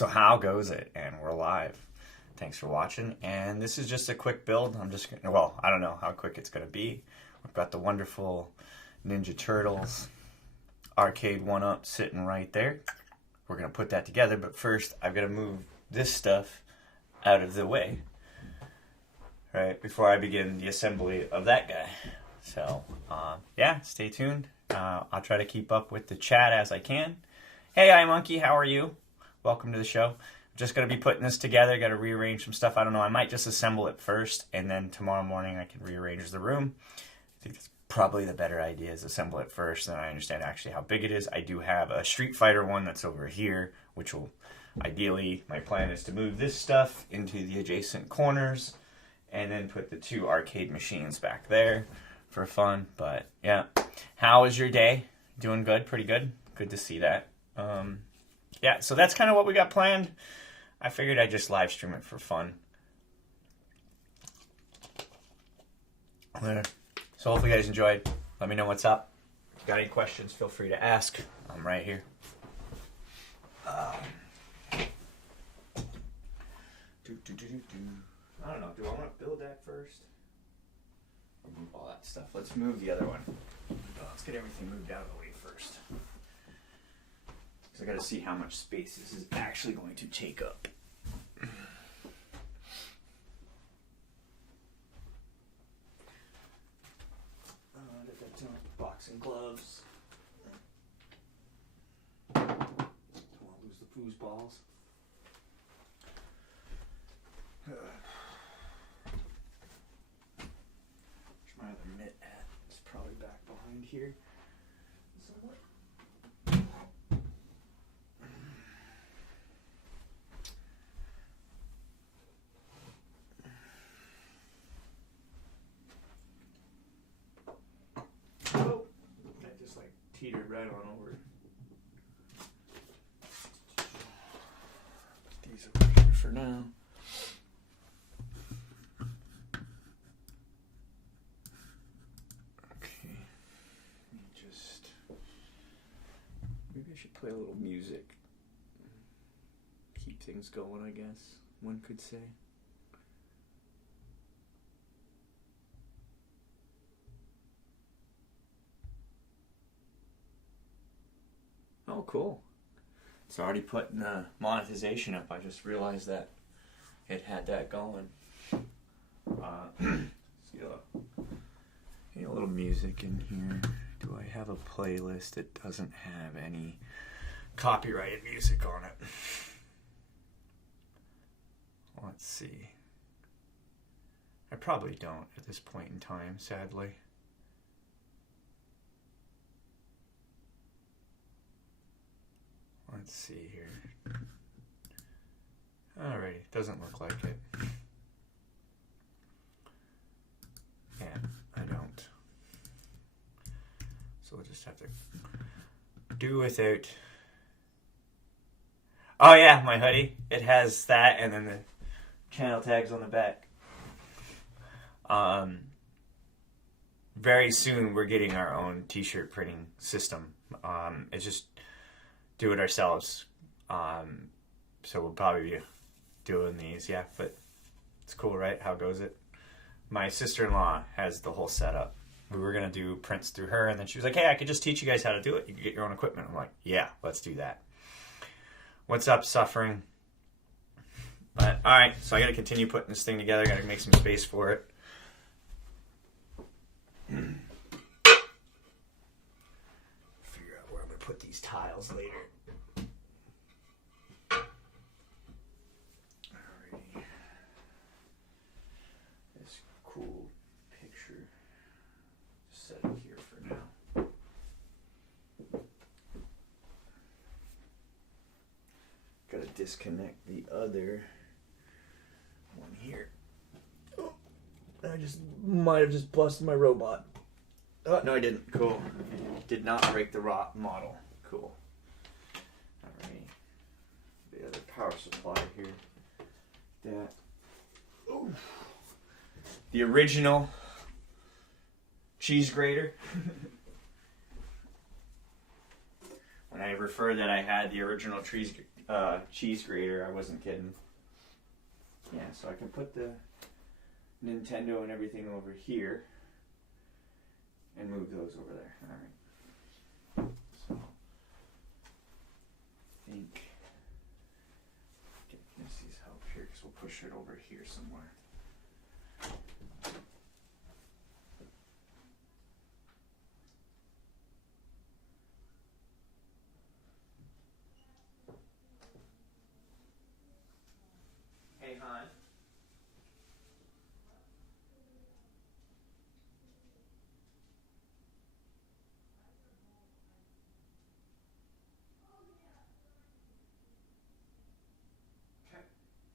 So how goes it? And we're live. Thanks for watching. And this is just a quick build. I'm just gonna, well, I don't know how quick it's gonna be. We've got the wonderful Ninja Turtles Arcade1up sitting right there. We're gonna put that together, but first I've got to move this stuff out of the way, right, before I begin the assembly of that guy. So yeah, stay tuned. I'll try to keep up with the chat as I can. Hey, iMonkey, how are you? Welcome to the show. Just going to be putting this together. Got to rearrange some stuff. I don't know. I might just assemble it first, and then tomorrow morning I can rearrange the room. I think that's probably the better idea, is assemble it first, and then I understand actually how big it is. I do have a Street Fighter one that's over here, which will ideally, my plan is to move this stuff into the adjacent corners, and then put the two arcade machines back there for fun. But yeah, how was your day? Doing good? Pretty good? Good to see that. Yeah, so that's kind of what we got planned. I figured I'd just live stream it for fun. There. So hopefully you guys enjoyed. Let me know what's up. If you got any questions, feel free to ask. I'm right here. I don't know. Do I want to build that first? Or move all that stuff? Let's move the other one. Let's get everything moved out of the way first. I got to see how much space this is actually going to take up. Boxing gloves. Don't want to lose the foosballs. Where's my other mitt at? It's probably back behind here. Somewhere. Teetered right on over. Put these over here for now. Okay. Maybe I should play a little music. Keep things going, I guess one could say. Oh, cool. It's already putting the monetization up. I just realized that it had that going. See a little music in here. Do I have a playlist that doesn't have any copyrighted music on it? Let's see. I probably don't at this point in time, sadly. Let's see here. Alrighty, doesn't look like it. Yeah, I don't. So we'll just have to do without. Oh yeah, my hoodie. It has that and then the channel tags on the back. Very soon we're getting our own t-shirt printing system. It's just do it ourselves. So we'll probably be doing these, yeah, but it's cool, right? How goes it? My sister-in-law has the whole setup. We were gonna do prints through her, and then she was like, hey, I could just teach you guys how to do it. You can get your own equipment. I'm like, yeah, let's do that. What's up, Suffering? But all right, so I gotta continue putting this thing together. I gotta make some space for it. Figure out where I'm gonna put these tiles later. Alrighty. This cool picture. Just set it here for now. Gotta disconnect the other one here. Oh, I just might have just busted my robot. Oh, no, I didn't. Cool. Did not break the model. Cool. Alright. The other power supply here. That. Ooh. The original cheese grater. When I referred that I had the original cheese grater. I wasn't kidding. Yeah, so I can put the Nintendo and everything over here and move those over there. All right. So I think get Missy's help here because we'll push it over here somewhere. Hey, hon.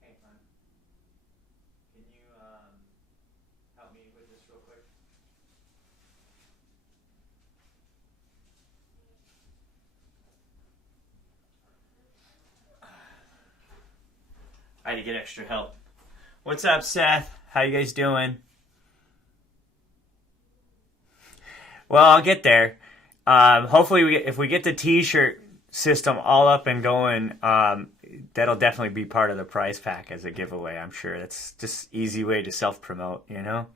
Hey, hon. Can you help me with this real quick? I had to get extra help. What's up, Seth? How you guys doing? Well, I'll get there. Hopefully, if we get the T-shirt system all up and going, that'll definitely be part of the prize pack as a giveaway. I'm sure that's just easy way to self-promote, you know.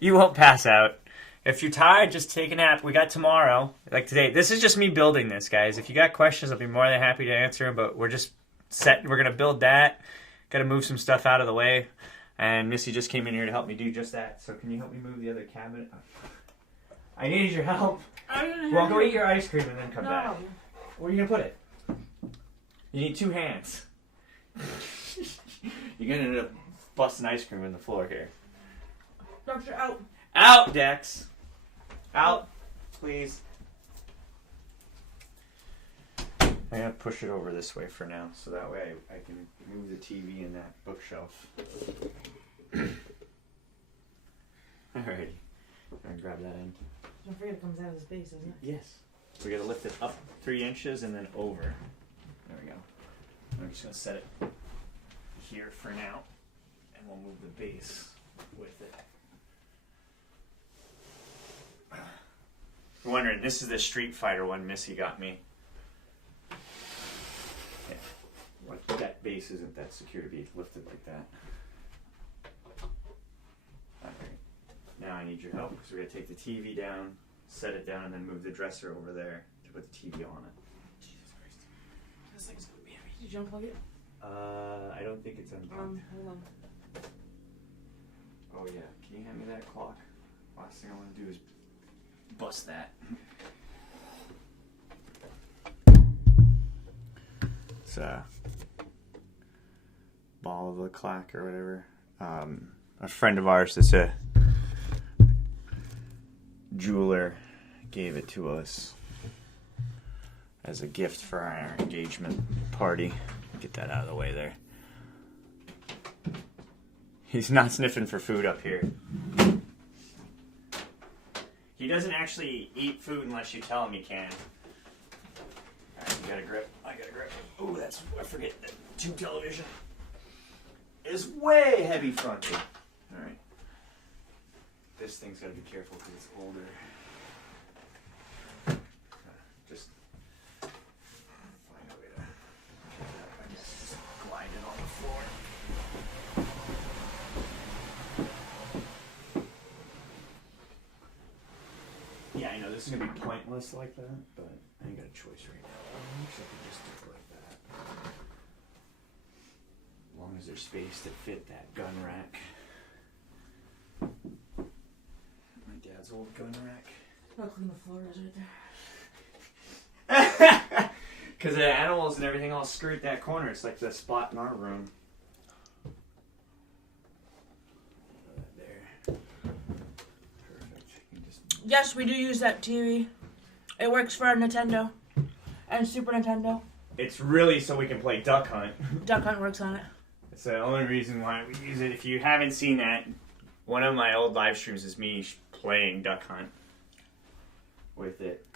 You won't pass out. If you're tired, just take a nap. We got tomorrow, like today. This is just me building this, guys. If you got questions, I'll be more than happy to answer them. But we're just set. We're gonna build that. Got to move some stuff out of the way. And Missy just came in here to help me do just that. So can you help me move the other cabinet? I need your help. Well, go eat your ice cream and then come back. Where are you gonna put it? You need 2 hands. You're gonna end up busting ice cream in the floor here. Doctor, out. Out, Dex. Out, please. I'm gonna push it over this way for now, so that way I can move the TV in that bookshelf. Alrighty. I'm gonna grab that end. Don't forget it comes out of the space, doesn't it? Yes. We gotta lift it up 3 inches and then over. There we go. I'm just gonna set it here for now, and we'll move the base with it. You're wondering, this is the Street Fighter one Missy got me. Yeah. That base isn't that secure to be lifted like that. Alright. Now I need your help because we're going to take the TV down, set it down, and then move the dresser over there to put the TV on it. Jesus Christ. This thing's gonna be heavy. Did you unplug it? I don't think it's unplugged. Hold on. Oh yeah, can you hand me that clock? Last thing I want to do is bust that. It's a ball of the clock or whatever. A friend of ours that's a jeweler gave it to us as a gift for our engagement party. Get that out of the way there. He's not sniffing for food up here. He doesn't actually eat food unless you tell him he can. Alright, you got a grip? I got a grip. Oh, I forget that tube television is way heavy fronted. Alright. This thing's got to be careful because it's older. Just find a way to pick it up. I just glide it on the floor. Yeah, I know this is going to be pointless like that, but I ain't got a choice right now. I wish I could just do it like that. As long as there's space to fit that gun rack. My dad's old gun rack. Look on the floor is right there. Because the animals and everything all skirt that corner. It's like the spot in our room. There. Perfect. You can just... Yes, we do use that TV. It works for our Nintendo and Super Nintendo. It's really so we can play Duck Hunt. Duck Hunt works on it. It's the only reason why we use it. If you haven't seen that, one of my old live streams is me playing Duck Hunt with it.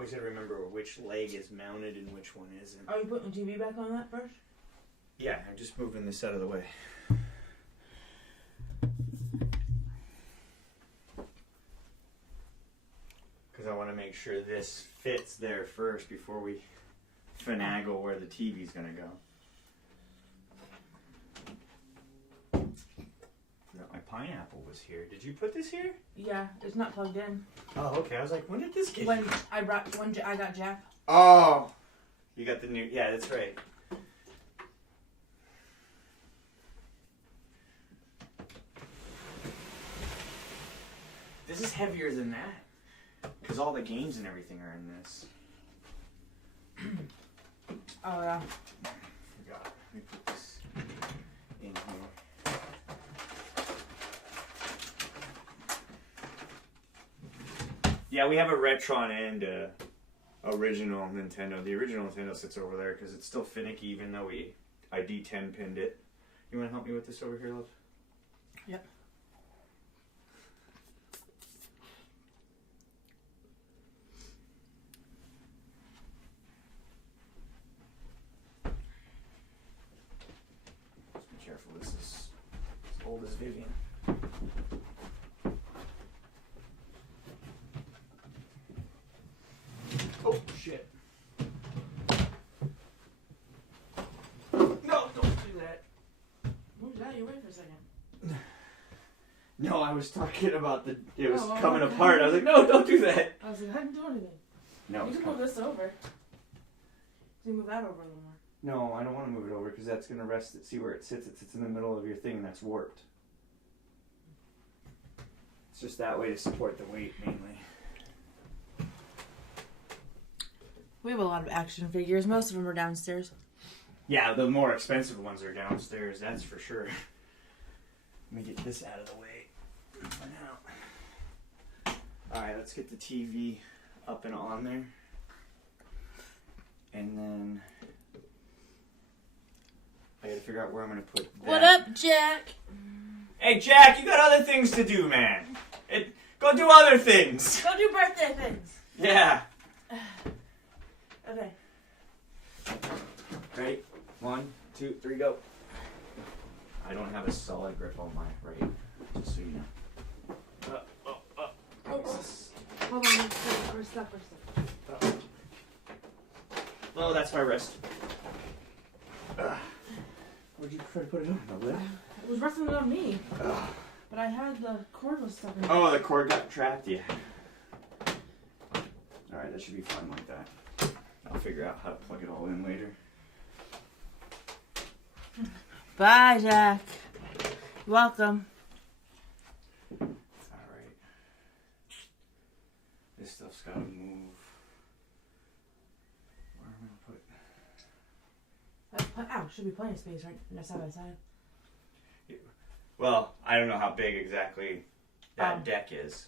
always gotta remember which leg is mounted and which one isn't. Are you putting the TV back on that first? Yeah, I'm just moving this out of the way. Because I want to make sure this fits there first before we finagle where the TV's going to go. My pineapple was here. Did you put this here? Yeah, it's not plugged in. Oh, okay. I was like, when did this get When I got Jack. Oh, you got the new. Yeah, that's right. This is heavier than that because all the games and everything are in this. Oh yeah. Forgot. Let me put this in here. Yeah, we have a Retron and original Nintendo. The original Nintendo sits over there because it's still finicky, even though I D10 pinned it. You want to help me with this over here, love? Yep. Just be careful. This is as old as Vivian. Oh, shit. No, don't do that. Move that. You wait for a second. No, I was talking about it was Oh, coming okay. apart. I was like, no, don't do that. I was like, I didn't do anything. No, You it's can move coming. this over. You move that over a little more. No, I don't want to move it over because that's going to rest it. See where it sits? It sits in the middle of your thing and that's warped. It's just that way to support the weight mainly. We have a lot of action figures. Most of them are downstairs. Yeah, the more expensive ones are downstairs, that's for sure. Let me get this out of the way for now. Alright, let's get the TV up and on there. And then I gotta figure out where I'm gonna put that. What up, Jack? Hey, Jack, you got other things to do, man. Go do other things. Go do birthday things. Yeah. Okay. Ready? 1, 2, 3, go. I don't have a solid grip on my right, just so you know. Hold on. We're stuck. Oh, that's my wrist. Where'd you try to put it on? The lip? It was resting on me. But I had the cord was stuck in it. Oh, the cord got trapped, yeah. Alright, that should be fine like that. I'll figure out how to plug it all in later. Bye, Jack. You're welcome. Alright. This stuff's gotta move. Where am I gonna put it? Ow, should be plenty of space right side by side. Well, I don't know how big exactly that deck is.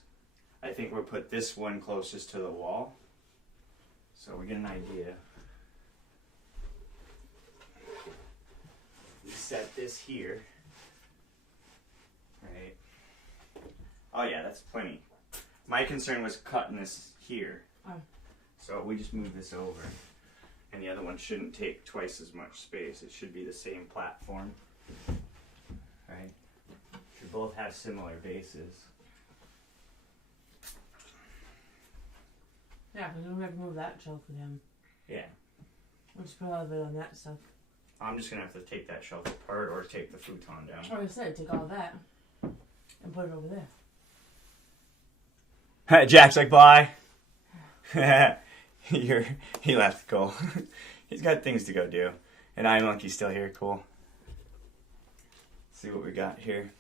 I think we'll put this one closest to the wall. So we get an idea. We set this here. Right. Oh yeah, that's plenty. My concern was cutting this here. Oh. So we just move this over. And the other one shouldn't take twice as much space. It should be the same platform. Right? Should both have similar bases. Yeah, because we're going to move that shelf with him. Yeah. We'll just put a lot of it on that stuff. I'm just gonna have to take that shelf apart or take the futon down. Like I said, take all that and put it over there. Jack's like, bye. He left, cool. He's got things to go do. And iMonkey's still here, cool. Let's see what we got here.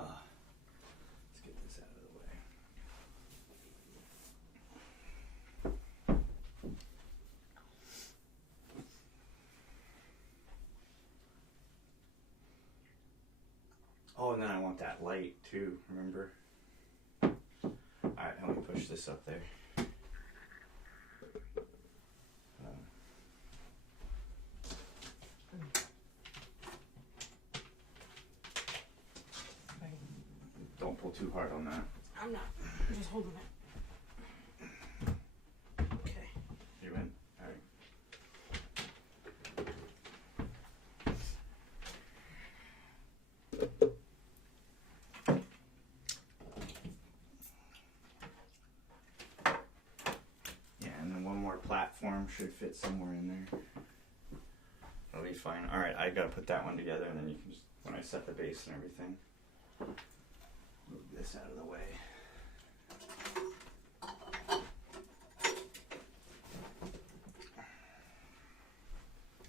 Let's get this out of the way. Oh, and then I want that light too, remember? Alright, let me push this up there. pull too hard on that. I'm not. I'm just holding it. Okay. You in? All right. Yeah, and then one more platform should fit somewhere in there. That'll be fine. All right, I gotta put that one together, and then you can just, when I set the base and everything, move this out of the way.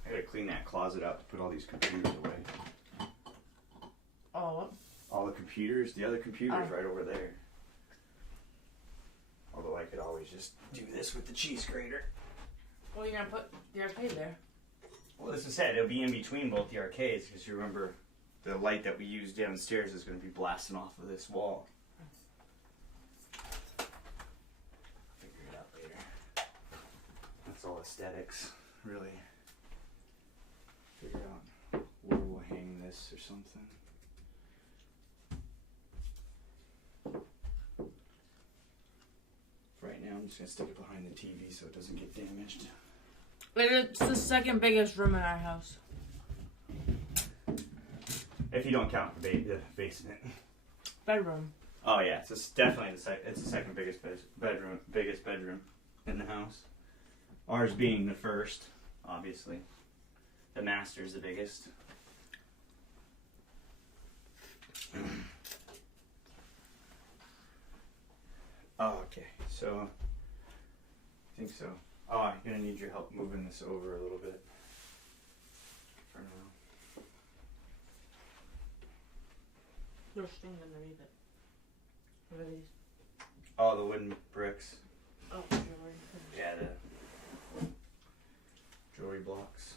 I gotta clean that closet out to put all these computers away. Oh, what? All the computers, the other computers right over there. Although I could always just do this with the cheese grater. Well, you're gonna put the arcade there. Well, as I said, it'll be in between both the arcades, because you remember the light that we use downstairs is going to be blasting off of this wall. I'll figure it out later. That's all aesthetics, really. Figure out where we'll hang this or something. Right now, I'm just going to stick it behind the TV so it doesn't get damaged. It's the second biggest room in our house. If you don't count the basement. Bedroom. Oh yeah, it's definitely it's the second biggest bedroom in the house. Ours being the first, obviously. The master's the biggest. Oh, okay. So I think so. Oh, I'm gonna need your help moving this over a little bit for now. There's things underneath it. What are these? Oh, the wooden bricks. Oh, jewelry. Yeah, the jewelry blocks.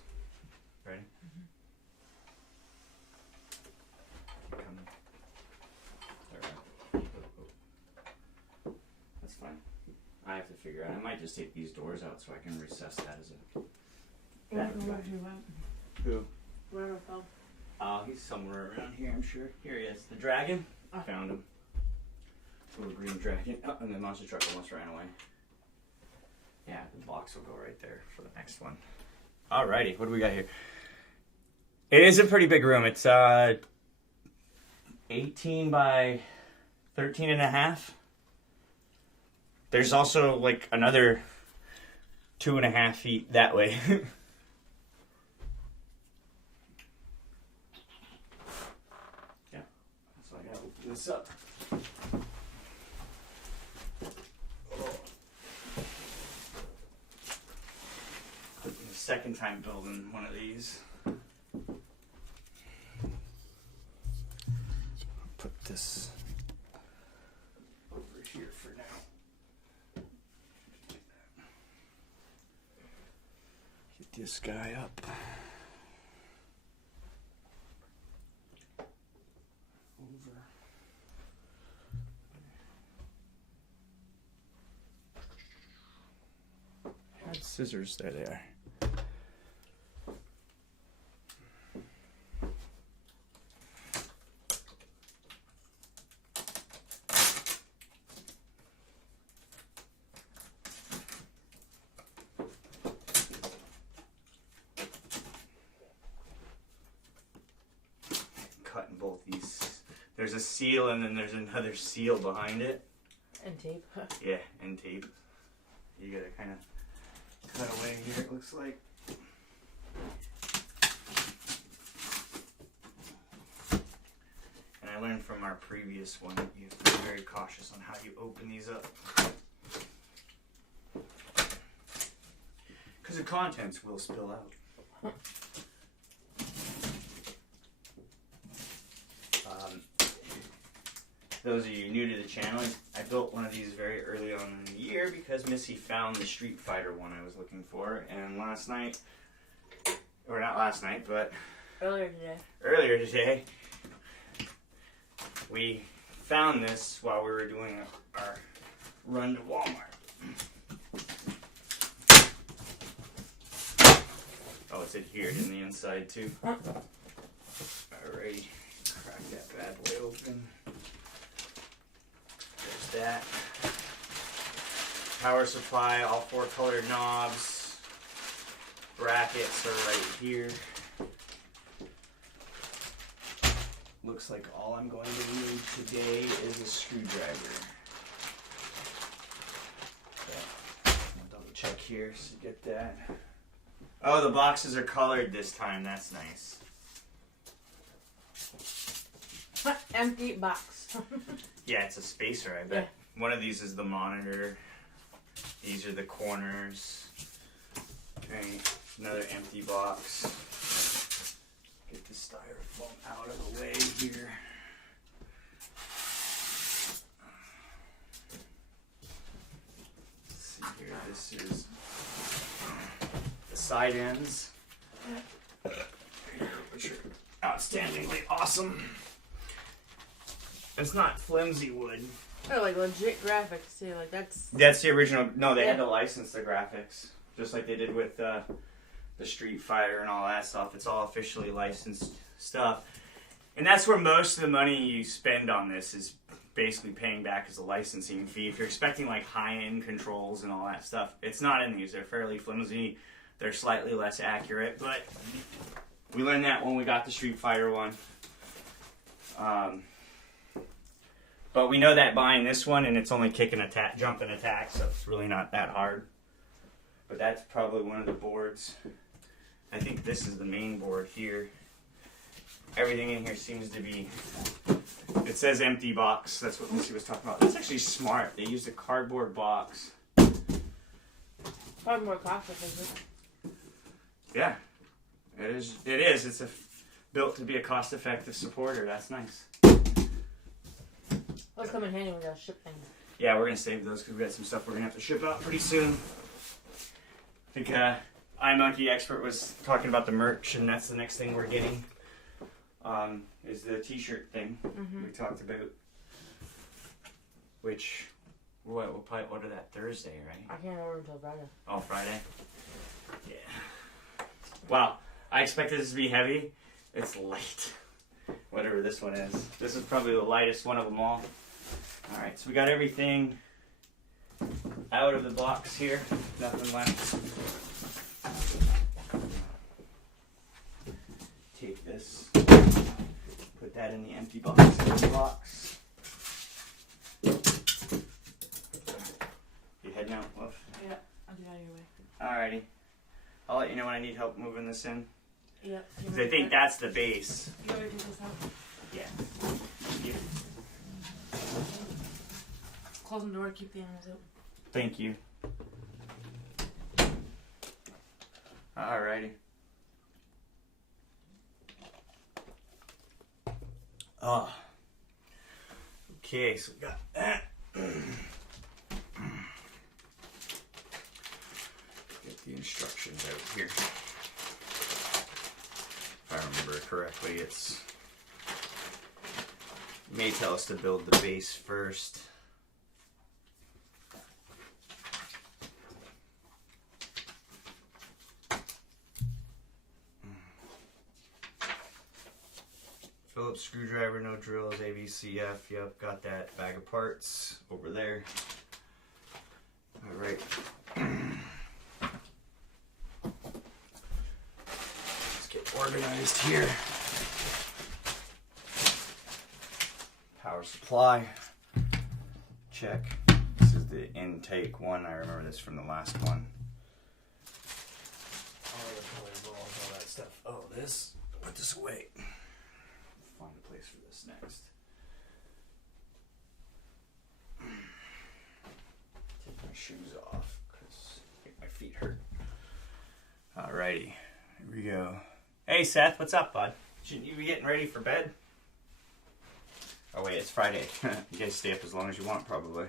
Ready? Mm-hmm. Keep coming. There we go. That's fine. I have to figure out. I might just take these doors out so I can recess that as a. Where he went? Who? Wherever fell. Oh, he's somewhere around here, I'm sure. Here he is. The dragon? I found him. Little green dragon. Oh, and the monster truck almost ran away. Yeah, the box will go right there for the next one. Alrighty, what do we got here? It is a pretty big room. It's 18 by 13 and a half. There's also like another 2.5 feet that way. Yeah, so I gotta open this up. Second time building one of these. Put this over here for now. Get this guy up. Over. Had scissors. There they are. Cutting both these. There's a seal and then there's another seal behind it. And tape. Yeah, and tape. You gotta kind of cut away here, it looks like. And I learned from our previous one that you have to be very cautious on how you open these up. Because the contents will spill out. Those of you new to the channel, I built one of these very early on in the year because Missy found the Street Fighter one I was looking for, and last night, or not last night, but Earlier today, we found this while we were doing our run to Walmart. Oh, it's adhered in the inside too. Alrighty, crack that bad boy open. that. Power supply, all 4 colored knobs. Brackets are right here. Looks like all I'm going to need today is a screwdriver. Okay. I'll double check here so you get that. Oh, the boxes are colored this time. That's nice. Empty box. Yeah, it's a spacer, I bet. Yeah. One of these is the monitor. These are the corners. Okay, another empty box. Get the styrofoam out of the way here. Let's see here. This is the side ends, which are outstandingly awesome. It's not flimsy wood. Oh, like legit graphics too. Like that's the original. No, they had to license the graphics, just like they did with the Street Fighter and all that stuff. It's all officially licensed stuff, and that's where most of the money you spend on this is basically paying back as a licensing fee. If you're expecting like high-end controls and all that stuff, it's not in these. They're fairly flimsy. They're slightly less accurate, but we learned that when we got the Street Fighter one. But we know that buying this one, and it's only kick and attack, jump and attack, so it's really not that hard. But that's probably one of the boards. I think this is the main board here. Everything in here seems to be, it says empty box. That's what Missy was talking about. That's actually smart. They used a cardboard box. probably more cost effective. Yeah, it is. It is. It's built to be a cost-effective supporter. That's nice. Those come in handy when you gotta ship things. Yeah, we're gonna save those because we got some stuff we're gonna have to ship out pretty soon. I think iMonkey Expert was talking about the merch, and that's the next thing we're getting. Is the T-shirt thing we talked about, which we'll probably order that Thursday, right? I can't order until Friday. Oh, Friday. Yeah. Wow, I expected this to be heavy. It's light. Whatever this one is. This is probably the lightest one of them all. Alright, so we got everything out of the box here. Nothing left. Take this. Put that in the empty box. You heading out, love? Yeah, I'll get out of your way. Alrighty. I'll let you know when I need help moving this in. Yep. Because I think that's the base. You want me to take this out? Yeah. Close the door, keep the animals out. Thank you. Alrighty. Oh. Okay, so we got that. Get the instructions out here. If I remember correctly, it may tell us to build the base first. Phillips screwdriver, no drills, ABCF. Yep, got that bag of parts over there. All right. Let's get organized here. Power supply. Check. This is the intake one. I remember this from the last one. All the color balls, all that stuff. Oh, this. Put this away. Find a place for this next. Take my shoes off because I think my feet hurt. Alrighty, here we go. Hey Seth, what's up, bud? Shouldn't you be getting ready for bed? Oh wait, it's Friday. You guys stay up as long as you want, probably.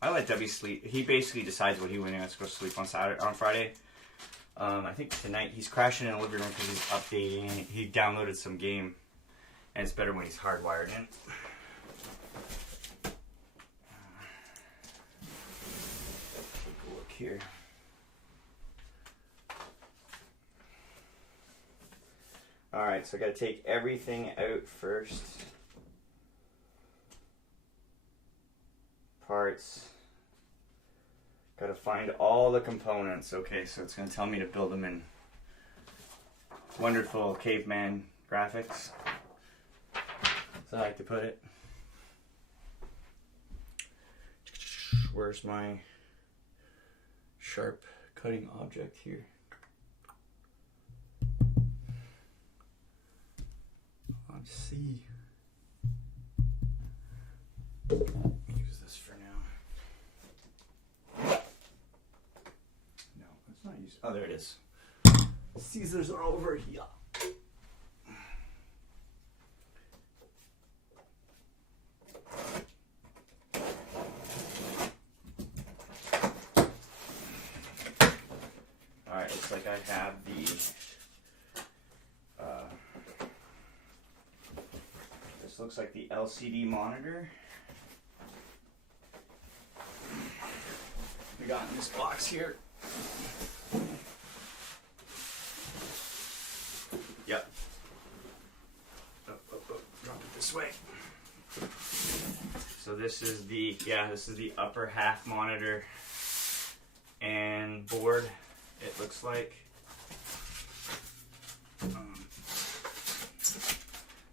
I let Debbie sleep. He basically decides what he wants to go sleep on Friday. I think tonight he's crashing in the living room because he's updating. He downloaded some game. And it's better when he's hardwired in. Take a look here. Alright, so I gotta take everything out first. parts. Gotta find all the components. Okay, so it's gonna tell me to build them in wonderful caveman graphics. As I like to put it. Where's my sharp cutting object here? Let's see. Use this for now. No, it's not used. Oh, there it is. Scissors are over here. Alright, looks like I have the this looks like the LCD monitor we got in this box here. Yep. Drop it this way. So this is the upper half monitor and board. It looks like.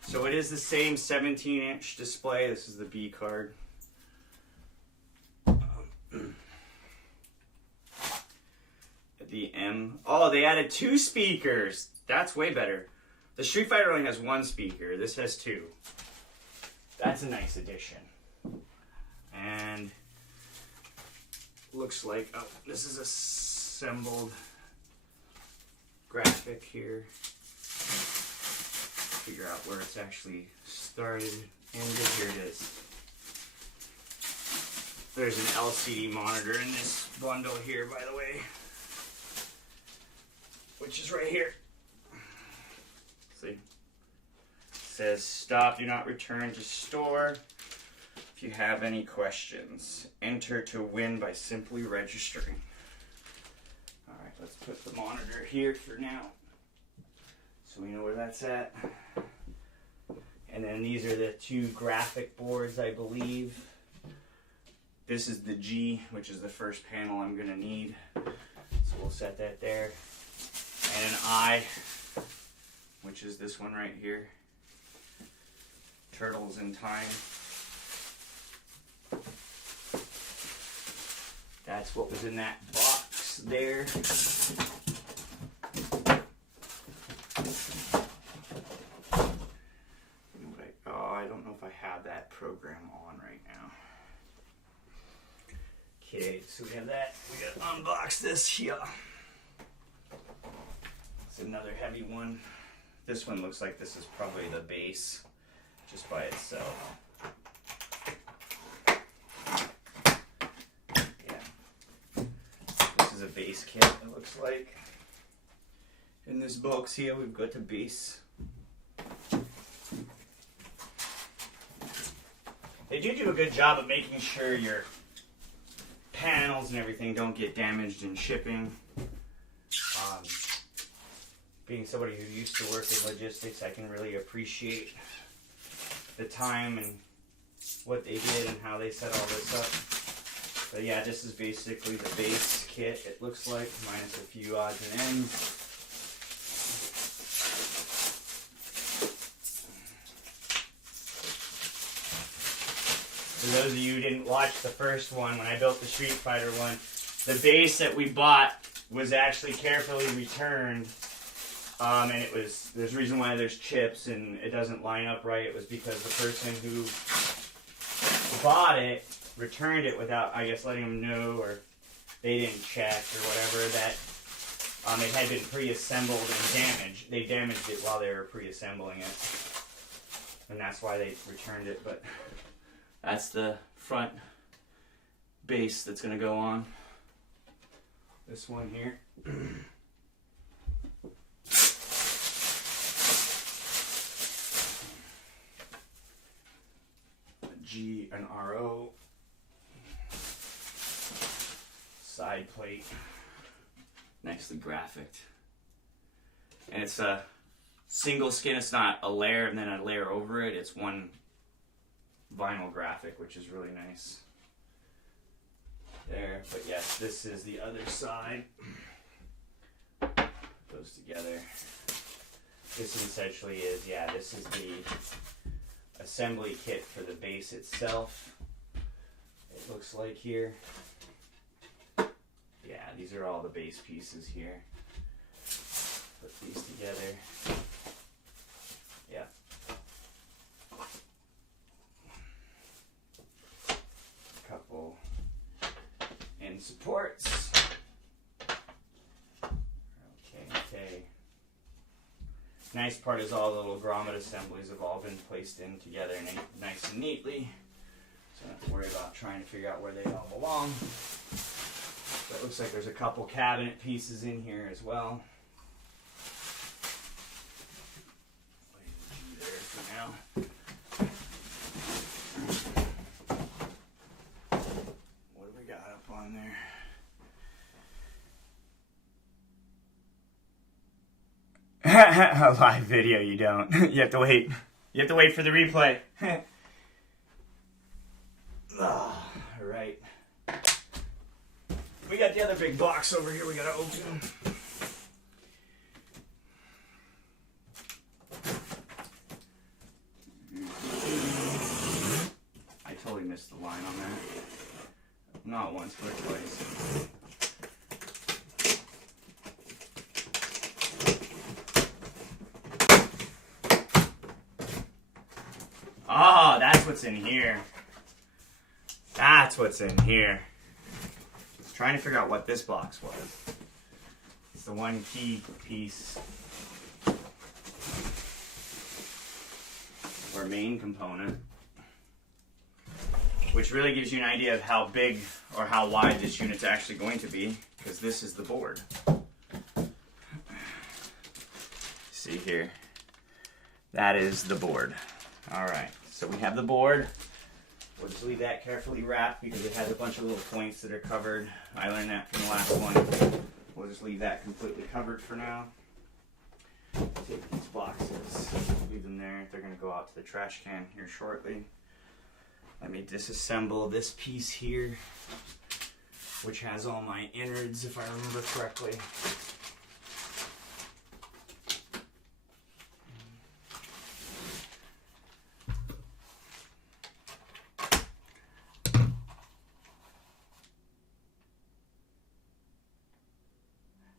So it is the same 17-inch display. This is the B card. The M. Oh, they added 2 speakers. That's way better. The Street Fighter only has 1 speaker. This has 2. That's a nice addition. And looks like, oh, this is assembled graphic here. Figure out where it's actually started, ended. Here it is. There's an LCD monitor in this bundle here, by the way, which is right here. See? It says stop, do not return to store. If you have any questions, enter to win by simply registering. Alright, let's put the monitor here for now, so we know where that's at. And then these are the 2 graphic boards, I believe. This is the G, which is the first panel I'm going to need. So we'll set that there. And an I, which is this one right here. Turtles in Time. That's what was in that box there. I don't know if I have that program on right now. Okay, so we have that. We gotta unbox this here. It's another heavy one. This one looks like this is probably the base just by itself. Yeah. This is a base kit, it looks like. In this box here, we've got the base. They do a good job of making sure your panels and everything don't get damaged in shipping. Being somebody who used to work in logistics, I can really appreciate the time and what they did and how they set all this up. But yeah, this is basically the base kit, it looks like, minus a few odds and ends. For those of you who didn't watch the first one, when I built the Street Fighter one, the base that we bought was actually carefully returned. And it was, there's a reason why there's chips and it doesn't line up right. It was because the person who bought it returned it without, I guess, letting them know, or they didn't check or whatever, that it had been pre-assembled and damaged. They damaged it while they were pre-assembling it. And that's why they returned it, but that's the front base that's going to go on this one here. G and RO. Side plate. Nicely graphicked. And it's a single skin. It's not a layer and then a layer over it. It's one vinyl graphic, which is really nice. there. But yes, this is the other side. Goes together. This essentially is, yeah, this is the assembly kit for the base itself. It looks like here. Yeah, these are all the base pieces here. Put these together. Yeah. Couple end supports. Okay. Nice part is all the little grommet assemblies have all been placed in together nice and neatly. So I don't have to worry about trying to figure out where they all belong. But it looks like there's a couple cabinet pieces in here as well. There for now. What do we got up on there? A live video, you don't. You have to wait. You have to wait for the replay. Alright. We got the other big box over here we gotta open. I totally missed the line on that. Not once, but twice. Oh, that's what's in here. That's what's in here. I was trying to figure out what this box was. It's the one key piece. Or main component. Which really gives you an idea of how big or how wide this unit's actually going to be. Because this is the board. See here. That is the board. Alright, so we have the board. We'll just leave that carefully wrapped because it has a bunch of little points that are covered. I learned that from the last one. We'll just leave that completely covered for now. Take these boxes, leave them there. They're going to go out to the trash can here shortly. Let me disassemble this piece here, which has all my innards, if I remember correctly.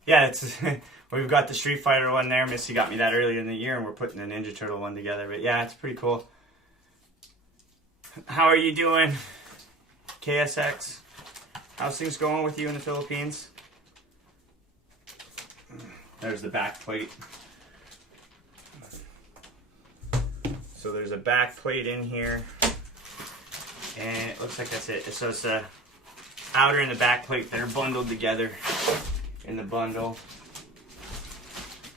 Yeah, it's we've got the Street Fighter one there. Missy got me that earlier in the year, and we're putting the Ninja Turtle one together. But yeah, it's pretty cool. How are you doing, KSX? How's things going with you in the Philippines? There's the back plate. So there's a back plate in here, and it looks like that's it. So it's the outer and the back plate that are bundled together in the bundle.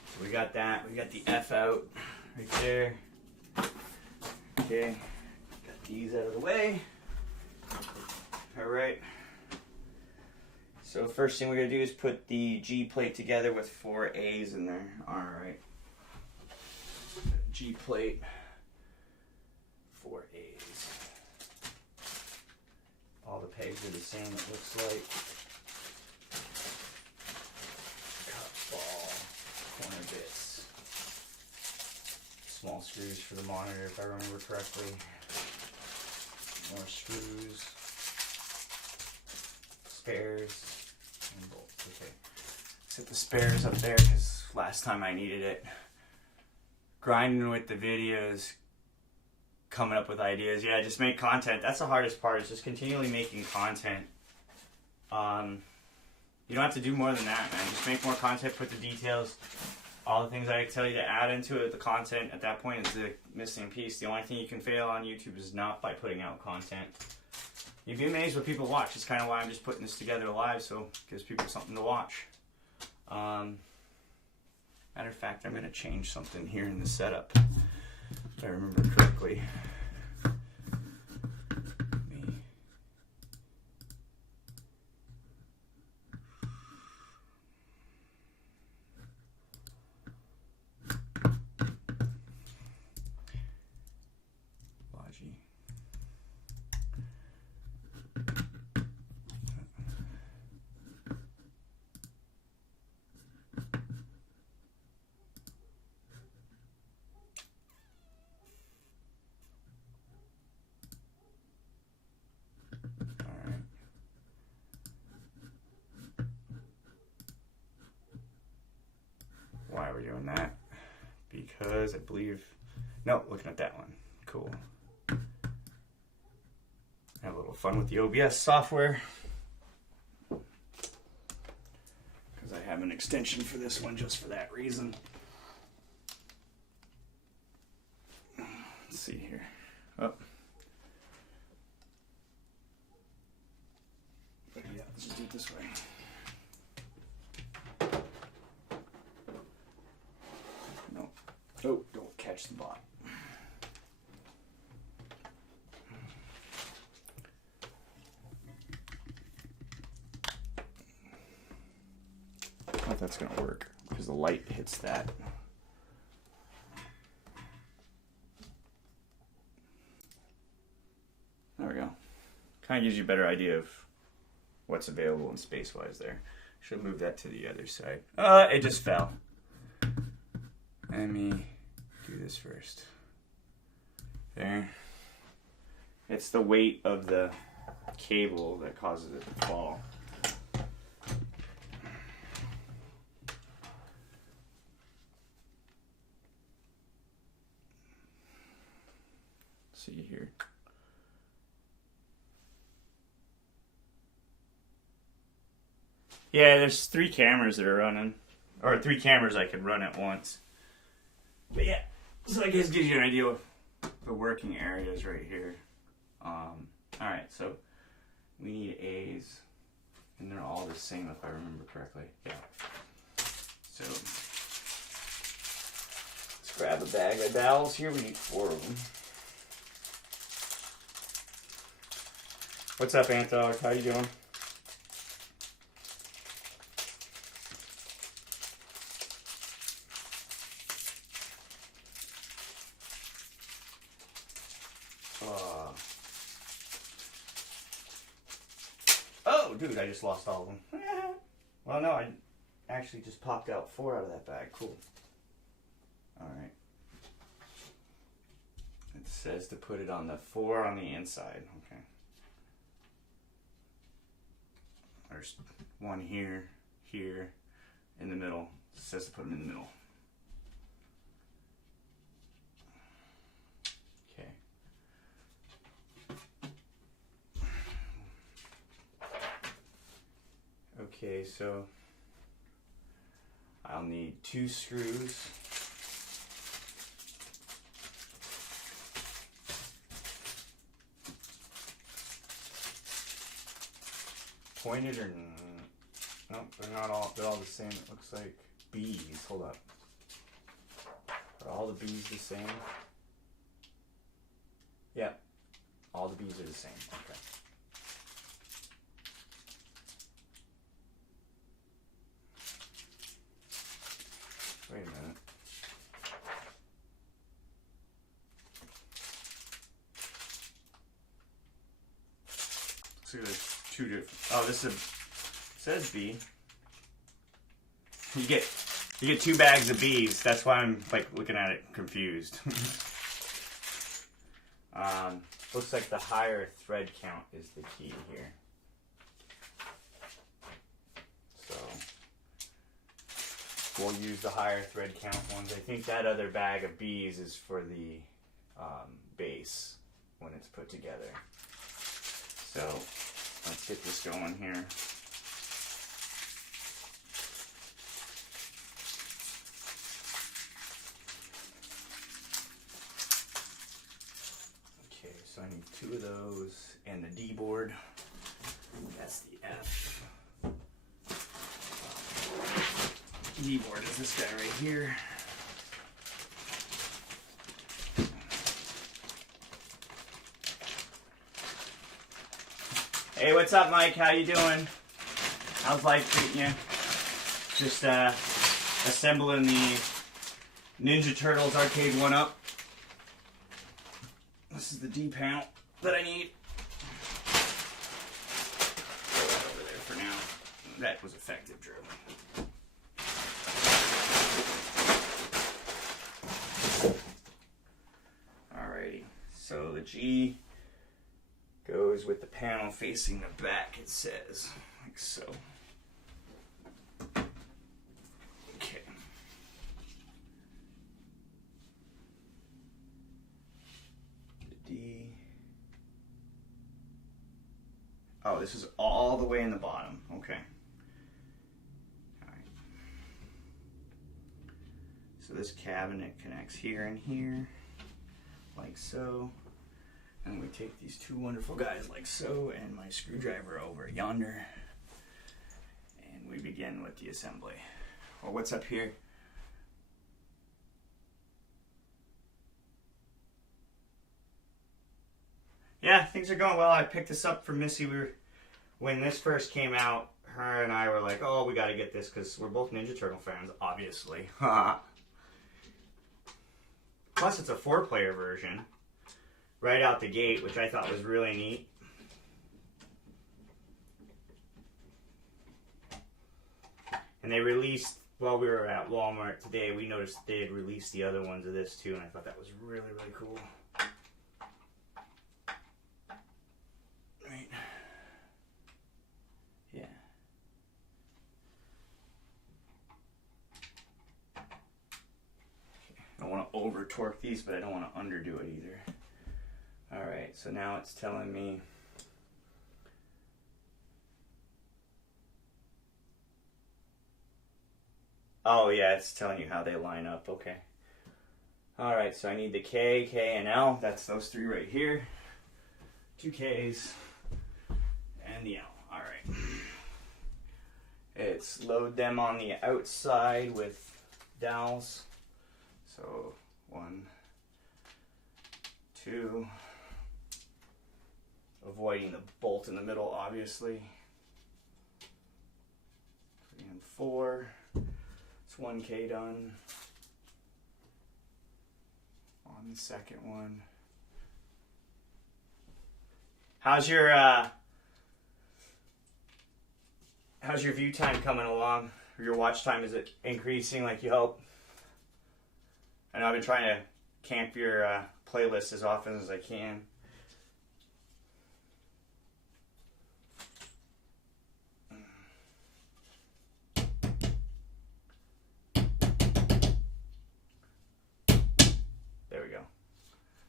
So we got that. We got the F out right there. Okay, got these out of the way. All right. So first thing we're gonna do is put the G plate together with 4 A's in there. All right. G plate, 4 A's. All the pegs are the same. It looks like. Corner bits. Small screws for the monitor, if I remember correctly. More screws. Spares. And bolts. Okay. Set the spares up there because last time I needed it. Grinding with the videos. Coming up with ideas. Yeah, just make content. That's the hardest part, is just continually making content. You don't have to do more than that, man. Just make more content, put the details, all the things I tell you to add into it. The content at that point is the missing piece. The only thing you can fail on YouTube is not by putting out content. You'd be amazed what people watch. It's kind of why I'm just putting this together live, so it gives people something to watch. Matter of fact, I'm going to change something here in the setup, if I remember correctly. we're doing that? Because I believe, no, looking at that one. Cool. Have a little fun with the OBS software. Because I have an extension for this one just for that reason. Let's see here. Oh. But yeah, let's just do it this way. No. Oh, don't catch the bot. I don't know if that's going to work because the light hits that. There we go. Kind of gives you a better idea of what's available in space-wise there. Should move that to the other side. It just fell. Let me do this first. There. It's the weight of the cable that causes it to fall. See here. Yeah, there's 3 cameras that are running. Or 3 cameras I could run at once. But yeah, so I guess gives you an idea of the working areas right here. Alright, so we need A's. And they're all the same if I remember correctly. Yeah. So let's grab a bag of dowels here. We need 4 of them. What's up, Antog? How you doing? Oh, dude, I just lost all of them. Well, no, I actually just popped out 4 out of that bag. Cool. Alright. It says to put it on the 4 on the inside. Okay. There's 1 here, here, in the middle. It says to put them in the middle. Okay. Okay, so I'll need 2 screws. Pointed or nope, they're all the same. It looks like B's. Hold up. Are all the B's the same? Yeah. All the B's are the same. Okay. Wait a minute. Looks like there's 2 different. Oh, this is says B. You get 2 bags of B's. That's why I'm like looking at it confused. Looks like the higher thread count is the key here. So we'll use the higher thread count ones. I think that other bag of B's is for the base when it's put together. So let's get this going here. Okay, so I need 2 of those and the D board. That's the F. D board is this guy right here. Hey, what's up, Mike? How you doing? How's life treating you? Just assembling the Ninja Turtles Arcade1up. This is the D panel that I need. Throw that over there for now. That was effective, Drew. Alrighty, so the G goes with the panel facing the back, it says, like so. Okay. this is all the way in the bottom. Okay. All right. So this cabinet connects here and here, like so. And we take these two wonderful guys like so, and my screwdriver over yonder. And we begin with the assembly. Well, what's up here? Yeah, things are going well. I picked this up from Missy. When this first came out, her and I were like, oh, we got to get this because we're both Ninja Turtle fans, obviously. Plus, it's a 4-player version right out the gate, which I thought was really neat. And they released, while we were at Walmart today, we noticed they had released the other ones of this too, and I thought that was really, really cool. Right. Yeah. I don't want to over torque these, but I don't want to underdo it either. Alright, so now it's telling me oh yeah, it's telling you how they line up. Okay. Alright, so I need the K, K, and L. That's those three right here. 2 Ks and the L. Alright. It's load them on the outside with dowels. So 1, 2. Avoiding the bolt in the middle, obviously. 3 and 4. It's 1K done. On the second one. How's your view time coming along? Or your watch time, is it increasing like you hope? I know I've been trying to camp your playlist as often as I can.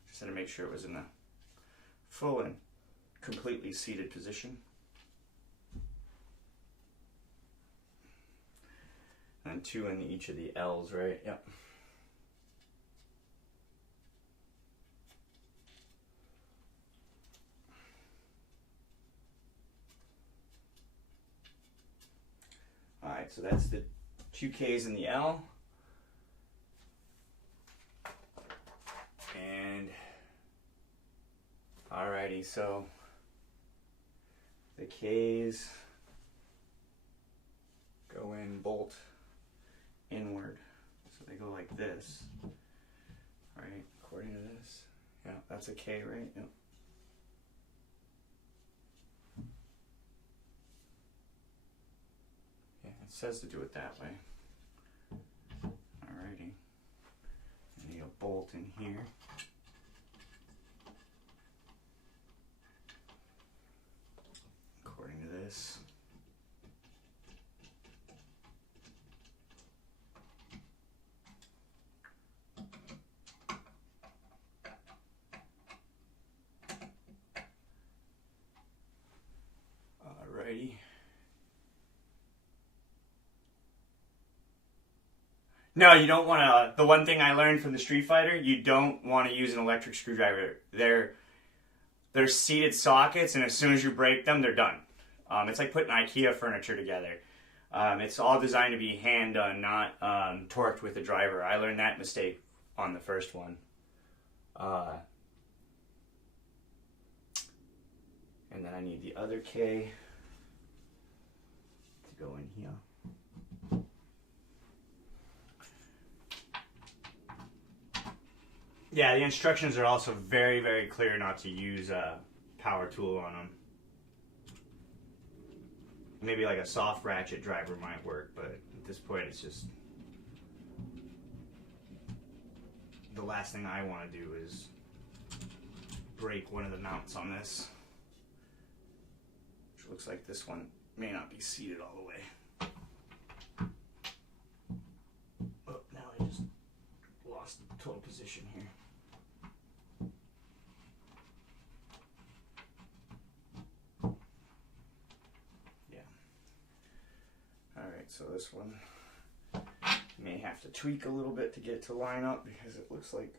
Just had to make sure it was in the full and completely seated position. And 2 in each of the L's, right? Yep. Alright, so that's the 2 Ks in the L. And alrighty, so the Ks go in bolt inward. So they go like this, right? According to this. Yeah, that's a K, right? Yep. Yeah, it says to do it that way. Alrighty. And you bolt in here. According to this. Alrighty. No, you don't want to. The one thing I learned from the Street Fighter, you don't want to use an electric screwdriver. They're seated sockets, and as soon as you break them, they're done. It's like putting IKEA furniture together. It's all designed to be hand done, not torqued with a driver. I learned that mistake on the first one. And then I need the other K to go in here. Yeah, the instructions are also very, very clear not to use a power tool on them. Maybe like a soft ratchet driver might work, but at this point it's just... The last thing I want to do is break one of the mounts on this. Which looks like this one may not be seated all the way. Oh, now I just lost the total position here. this one may have to tweak a little bit to get it to line up because it looks like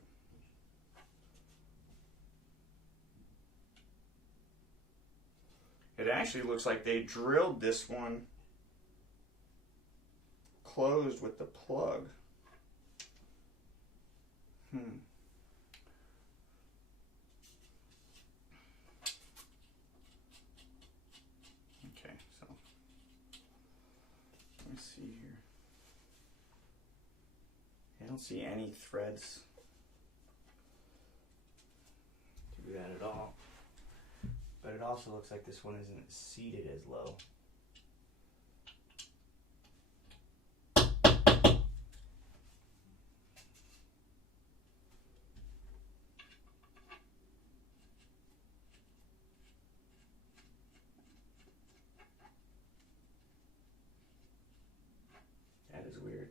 it actually looks like they drilled this one closed with the plug. Okay, so let's see here. I don't see any threads to that at all. But it also looks like this one isn't seated as low. That is weird.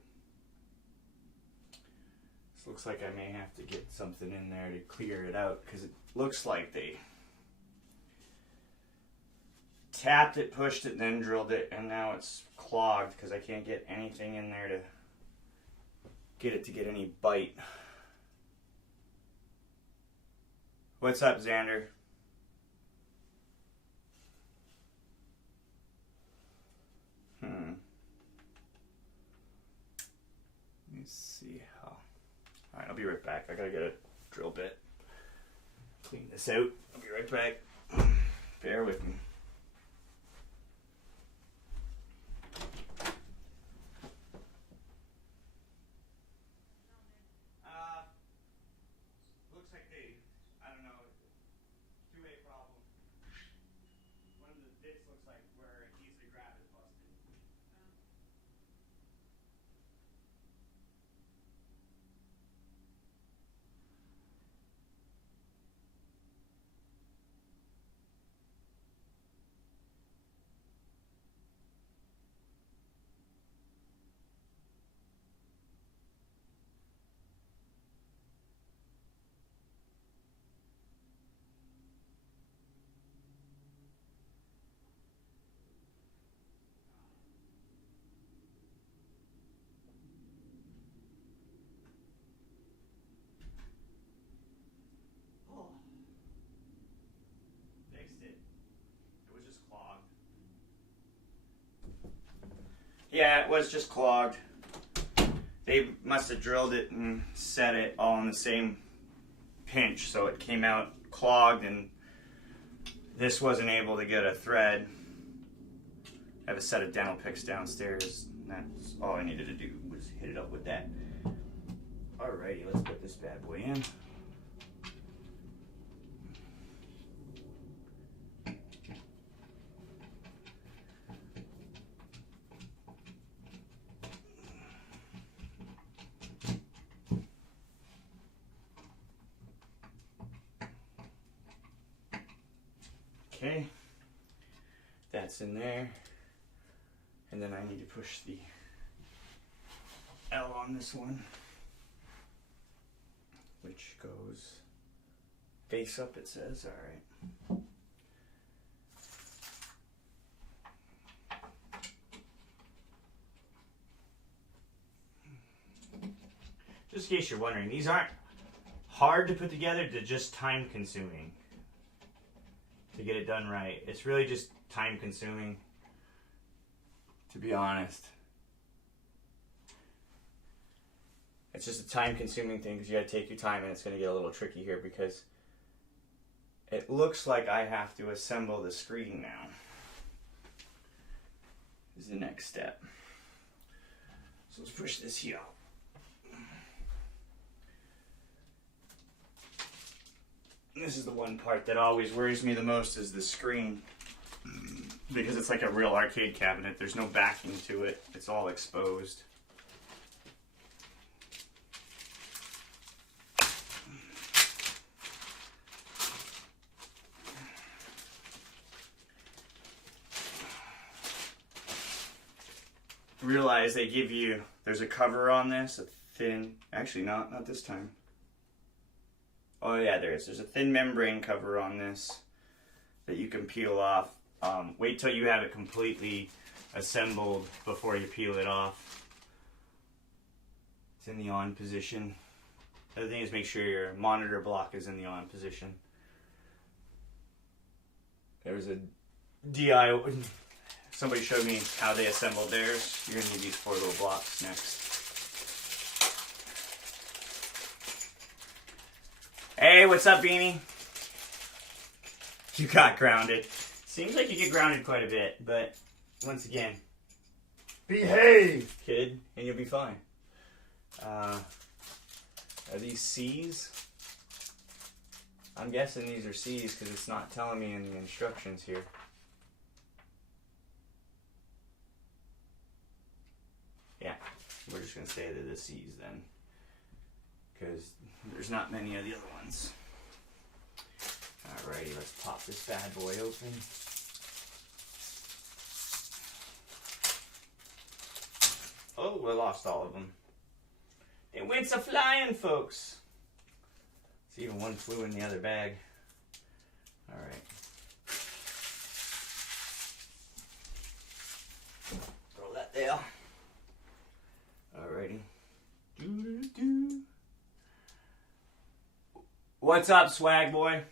This looks like I may have to get something in there to clear it out because it looks like they tapped it, pushed it, then drilled it, and now it's clogged because I can't get anything in there to get any bite. What's up, Xander? Let me see how. Alright, I'll be right back. I gotta get a drill bit. Clean this out. I'll be right back. Bear with me. Looks like they, I don't know, two-way problem. One of the bits looks like where it needs to grab is busted. Yeah, it was just clogged. They must have drilled it and set it all in the same pinch, so it came out clogged, and this wasn't able to get a thread. I have a set of dental picks downstairs, and that's all I needed to do was hit it up with that. Alrighty, let's put this bad boy in. Okay, that's in there, and then I need to push the L on this one, which goes face up, it says. All right. Just in case you're wondering, these aren't hard to put together, they're just time consuming. To get it done right. It's really just time consuming, to be honest. It's just a time consuming thing because you gotta take your time, and it's gonna get a little tricky here because it looks like I have to assemble the screen now. This is the next step. So let's push this here out. This is the one part that always worries me the most is the screen, because it's like a real arcade cabinet. There's no backing to it. It's all exposed. Realize they give you, there's a cover on this, a thin, actually not this time. Oh yeah, there is. There's a thin membrane cover on this that you can peel off. Wait till you have it completely assembled before you peel it off. It's in the on position. The other thing is make sure your monitor block is in the on position. There was a DIY. Somebody showed me how they assembled theirs. You're going to need these 4 little blocks next. Hey, what's up, Beanie? You got grounded. Seems like you get grounded quite a bit, but once again, behave, kid, and you'll be fine. Are these C's? I'm guessing these are C's because it's not telling me in the instructions here. Yeah, we're just going to say they're the C's then, because there's not many of the other ones. Alrighty, let's pop this bad boy open. Oh, I lost all of them. It went a-flying, folks. See, even one flew in the other bag. Alright. Throw that there. Alrighty. Doo-doo-doo. What's up, swag boy?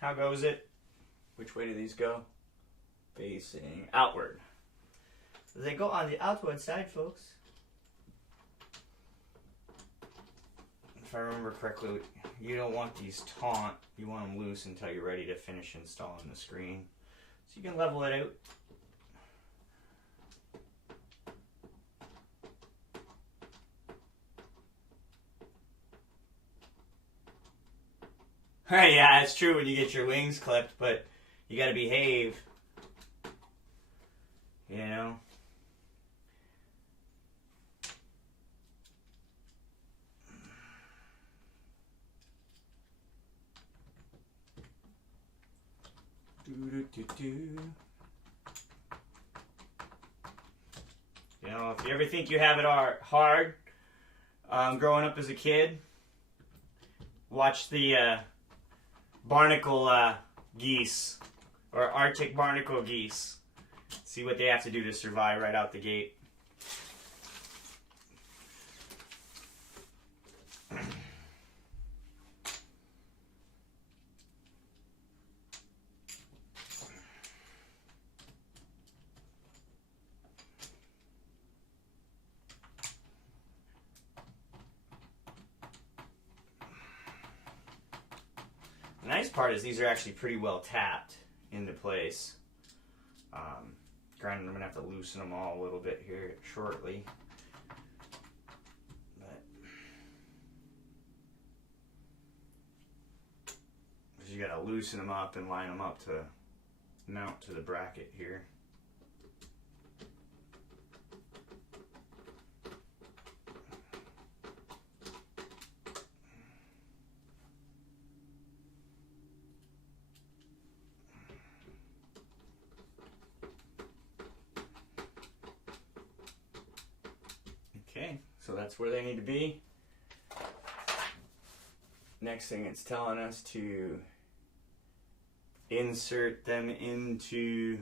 How goes it? Which way do these go? Facing outward. They go on the outward side, folks. If I remember correctly, you don't want these taut. You want them loose until you're ready to finish installing the screen. So you can level it out. Hey, yeah, it's true when you get your wings clipped, but you gotta behave. You know? You know, if you ever think you have it hard, growing up as a kid, watch the barnacle geese, or Arctic barnacle geese. See what they have to do to survive right out the gate. The nice part is these are actually pretty well tapped into place. Granted, I'm going to have to loosen them all a little bit here shortly. But you got to loosen them up and line them up to mount to the bracket here. Okay, so that's where they need to be. Next thing, it's telling us to insert them into...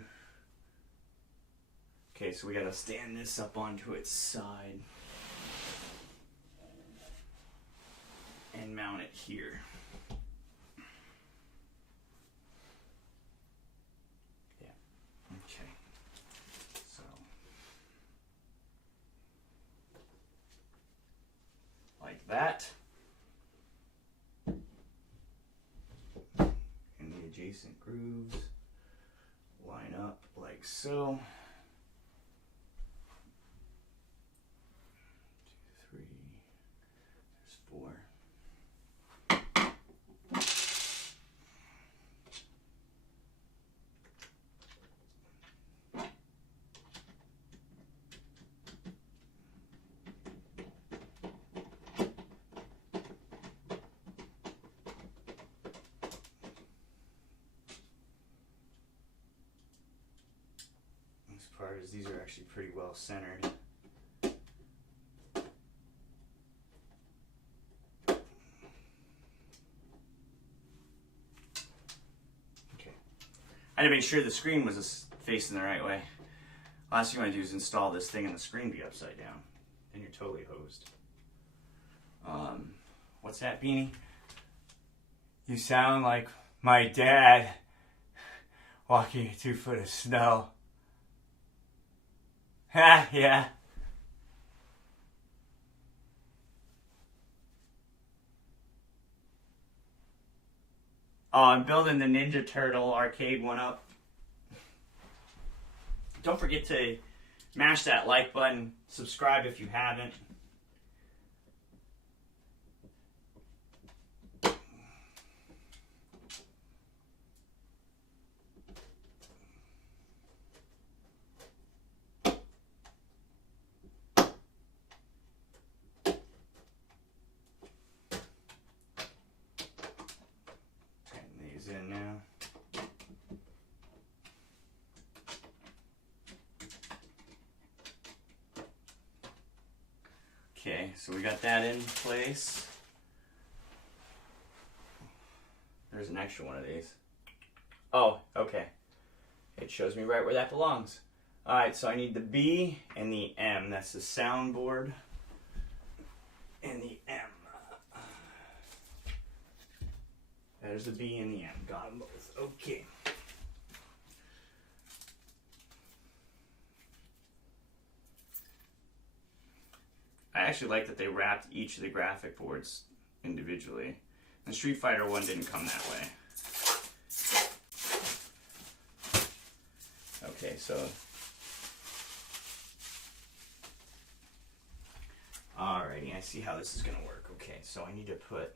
Okay, so we gotta stand this up onto its side and mount it here. Yeah, okay. So, like that. And the adjacent grooves line up like so. 2, 3, there's 4. Part is these are actually pretty well centered. Okay, I had to make sure the screen was facing the right way. Last thing you want to do is install this thing and the screen be upside down. Then you're totally hosed. What's that, Beanie? You sound like my dad walking a 2 foot of snow. Ha, yeah. I'm building the Ninja Turtle Arcade1up. Don't forget to mash that like button. Subscribe if you haven't. In now. Okay, so we got that in place. There's an extra one of these. Oh, okay. It shows me right where that belongs. Alright, so I need the B and the M. That's the soundboard. And the M. There's the B and the M. Got them both. Okay. I actually like that they wrapped each of the graphic boards individually. The Street Fighter one didn't come that way. Okay, so... Alrighty, I see how this is going to work. Okay, so I need to put...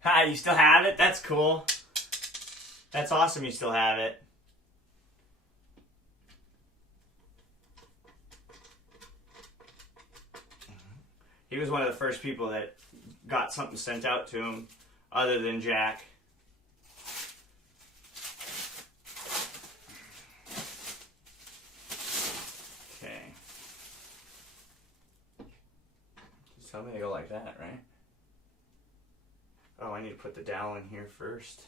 Hi, you still have it? That's cool. That's awesome you still have it. He was one of the first people that got something sent out to him other than Jack. Okay. Just tell me to go like that, right? Oh, I need to put the dowel in here first.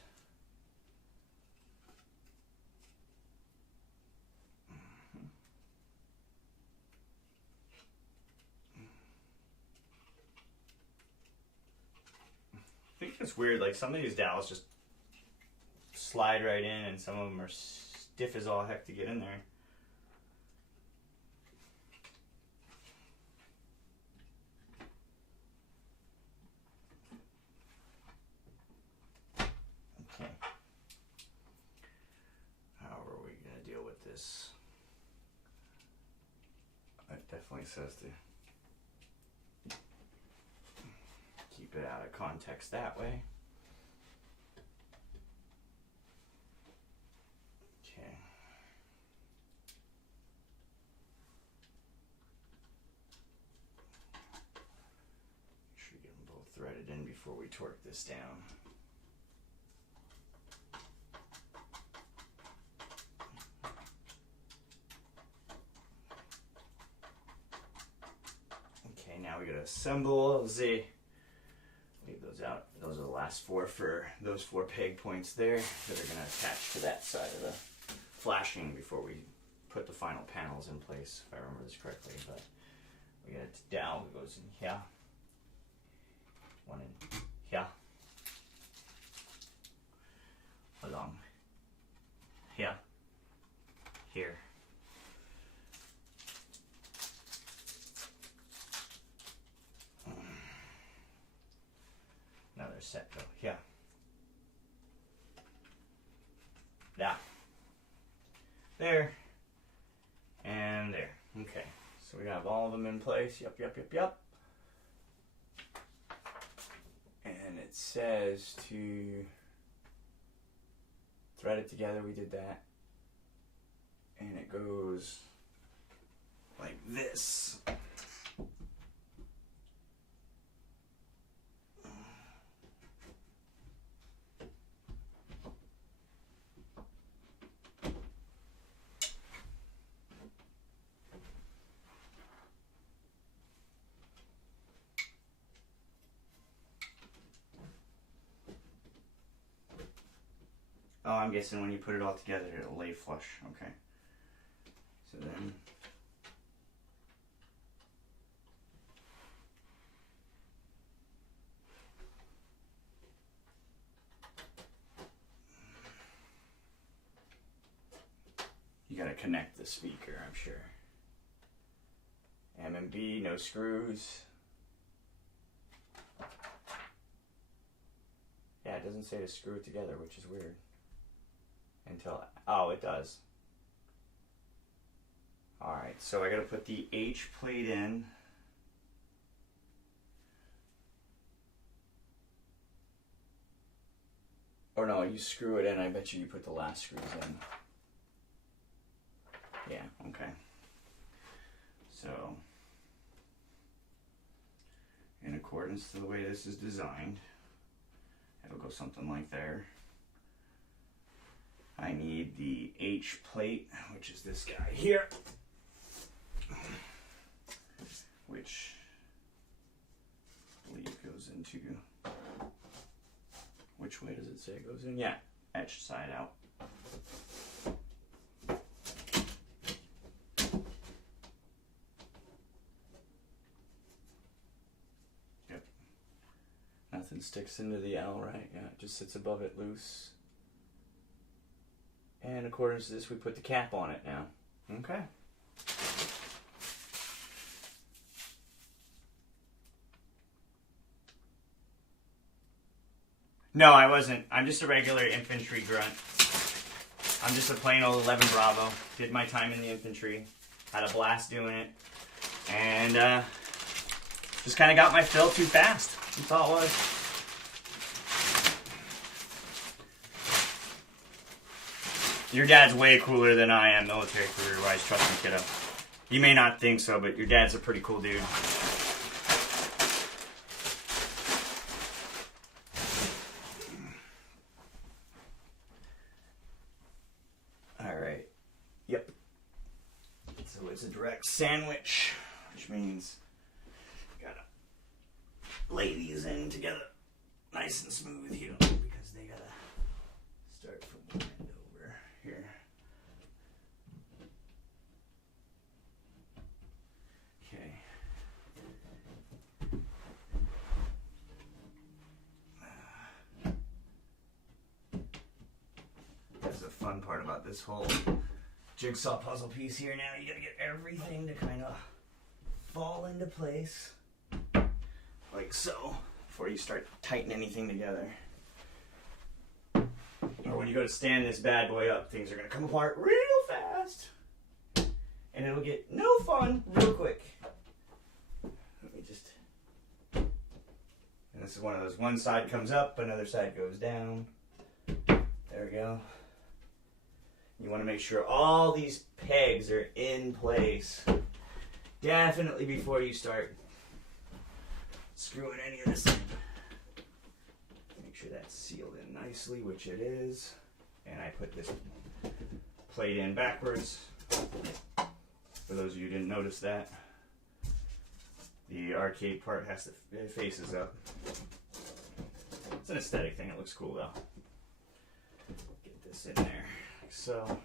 I think it's weird, like some of these dowels just slide right in and some of them are stiff as all heck to get in there. It definitely says to keep it out of context that way. Okay. Make sure you get them both threaded in before we torque this down. Now we gotta assemble the, leave those out. Those are the last four for those 4 peg points there that are gonna attach to that side of the flashing before we put the final panels in place, if I remember this correctly. But we got a dowel that goes in here, one in here, along here, here. Another set go here. Yeah. There. And there. Okay. So we have all of them in place. Yep. And it says to thread it together. We did that. And it goes like this. Oh, I'm guessing when you put it all together, it'll lay flush. Okay. So then... you gotta connect the speaker, I'm sure. M&B, no screws. Yeah, it doesn't say to screw it together, which is weird. Until, oh, it does. Alright, so I gotta put the H plate in. Or no, you screw it in, I bet you put the last screws in. Yeah, okay. So, in accordance to the way this is designed, it'll go something like there. I need the H plate, which is this guy here, which I believe goes into, which way does it say it goes in? Yeah, etched side out. Yep. Nothing sticks into the L, right? Yeah, it just sits above it loose. And according to this, we put the cap on it now. Okay. No, I wasn't. I'm just a regular infantry grunt. I'm just a plain old 11 Bravo. Did my time in the infantry. Had a blast doing it. And just kind of got my fill too fast. That's all it was. Your dad's way cooler than I am military career-wise, trust me, kiddo. You may not think so, but your dad's a pretty cool dude. Alright. Yep. So it's a direct sandwich, which means you gotta lay these in together nice and smooth here, because they gotta start from one end over here. Okay. That's the fun part about this whole jigsaw puzzle piece here. Now you gotta get everything to kind of fall into place, like so, before you start tightening anything together. Or when you go to stand this bad boy up, things are going to come apart real fast. And it'll get no fun real quick. Let me just... And this is one of those, one side comes up, another side goes down. There we go. You want to make sure all these pegs are in place. Definitely before you start screwing any of this in. Make sure that's sealed in nicely, which it is. And I put this plate in backwards. For those of you who didn't notice that, the arcade part has to, it faces up. It's an aesthetic thing, it looks cool though. Get this in there, like so.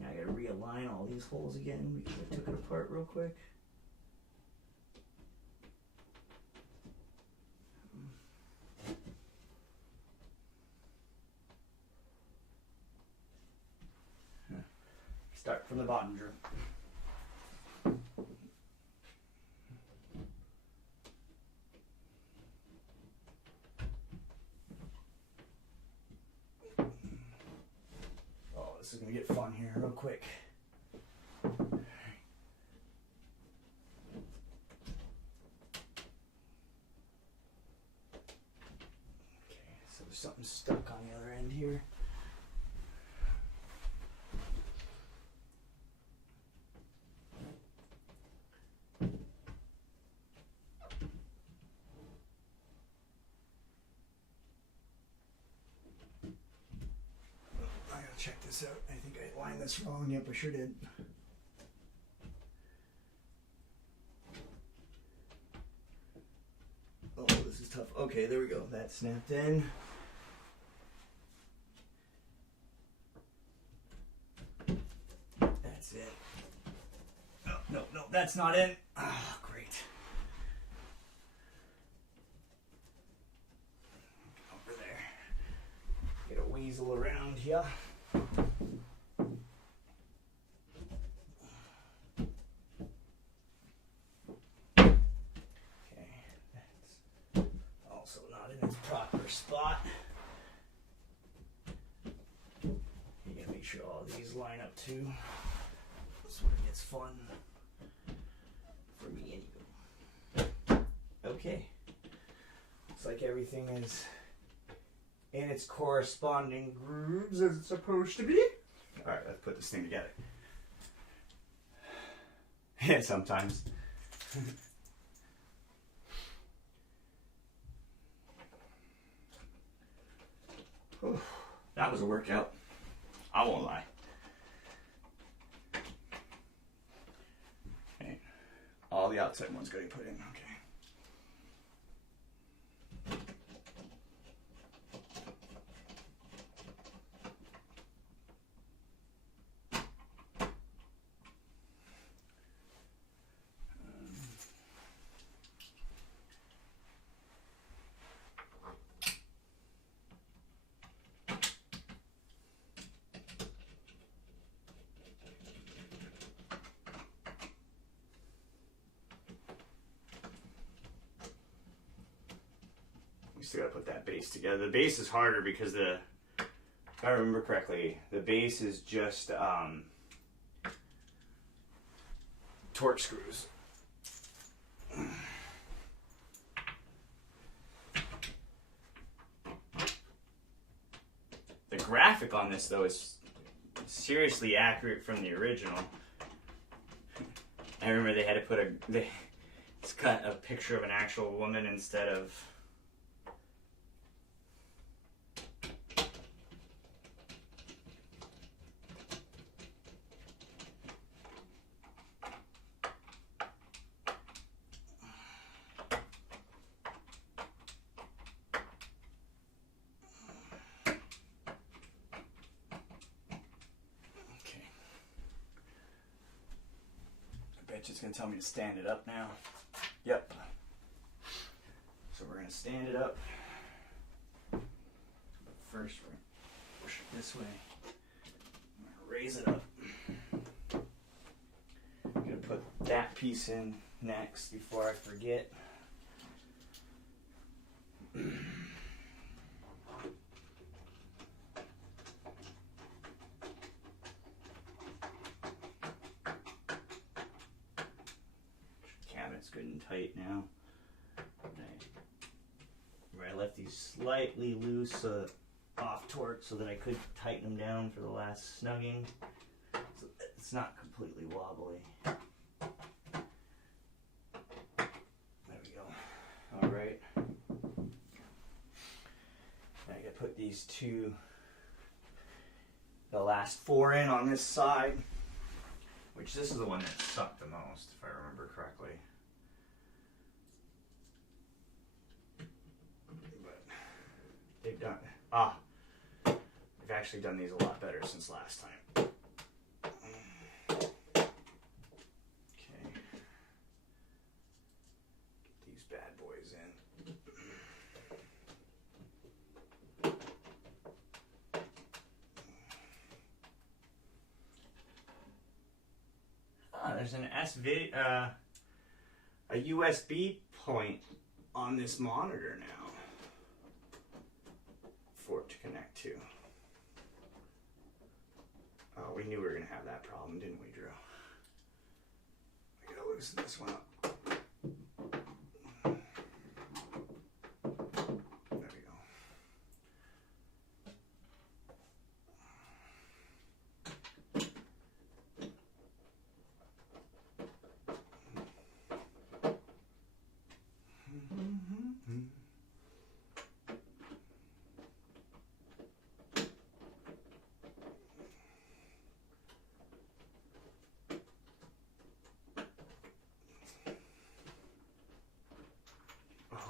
Now I gotta realign all these holes again because I took it apart real quick. Start from the bottom, Drew. Oh, this is gonna get fun here real quick. Okay, so there's something stuck on the other end here. this out. I think I lined this wrong. Yep, I sure did. Oh, this is tough. Okay, there we go. That snapped in. That's it. No, that's not in. Ah, great. Over there. Get a weasel around here. Proper spot. You gotta make sure all these line up too. That's where it gets fun for me anyway. Okay. Looks like everything is in its corresponding grooves as it's supposed to be. Alright, let's put this thing together. Yeah, sometimes. That was a workout. I won't lie. Okay. All the outside ones getting put in. Okay. Still gotta put that base together. The base is harder because if I remember correctly, the base is just torque screws. The graphic on this though is seriously accurate from the original. I remember they had to put it's cut a picture of an actual woman instead of it's going to tell me to stand it up now. Yep. So we're going to stand it up. But first we're going to push it this way. I'm going to raise it up. I'm going to put that piece in next before I forget. Good and tight now. I left these slightly loose off torque so that I could tighten them down for the last snugging. So it's not completely wobbly. There we go. Alright. I gotta put these the last 4 in on this side. Which this is the one that sucked the most, if I remember correctly. They've done they've actually done these a lot better since last time. Okay. Get these bad boys in. There's an a USB point on this monitor now. For it to connect to. Oh, we knew we were going to have that problem, didn't we, Drew? I gotta loosen this one up. There we go.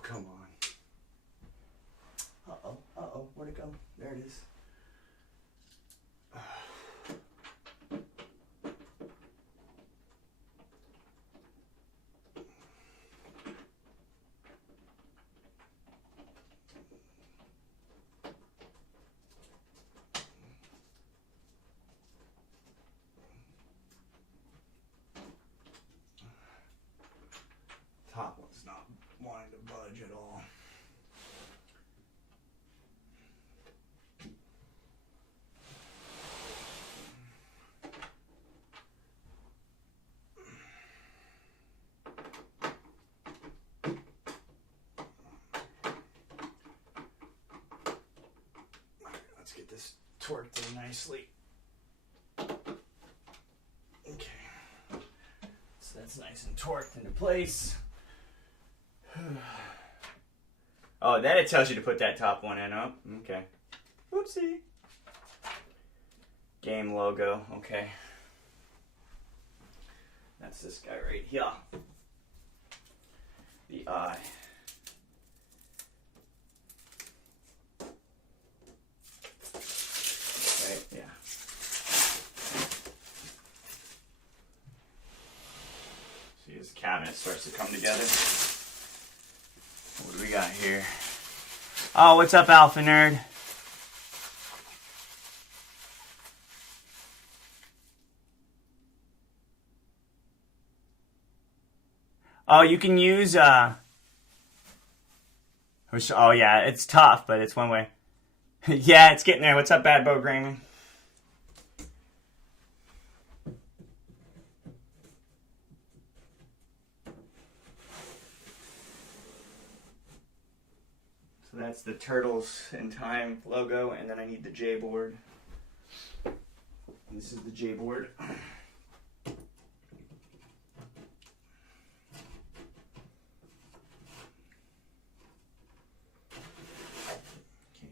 come on. Uh-oh, where'd it go? There it is. Top one's not wanting to budge at all. Let's get this torqued in nicely. Okay. So that's nice and torqued into place. Oh, then it tells you to put that top one in. Oh, okay. Whoopsie. Game logo. Okay. That's this guy right here. The eye. Right? Yeah. See, this cabinet starts to come together. What do we got here? Oh, what's up, Alpha Nerd? Oh, you can use, oh yeah, it's tough, but it's one way. Yeah, it's getting there. What's up, Bad Bo Gaming? So that's the Turtles in Time logo, and then I need the J board. This is the J board. Okay,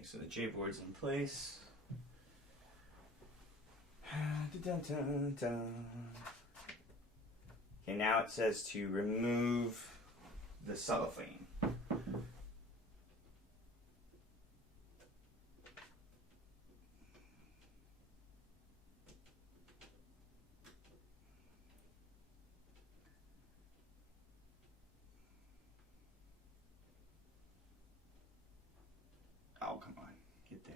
so the J board's in place. Okay, now it says to remove the cellophane. Oh, come on. Get there.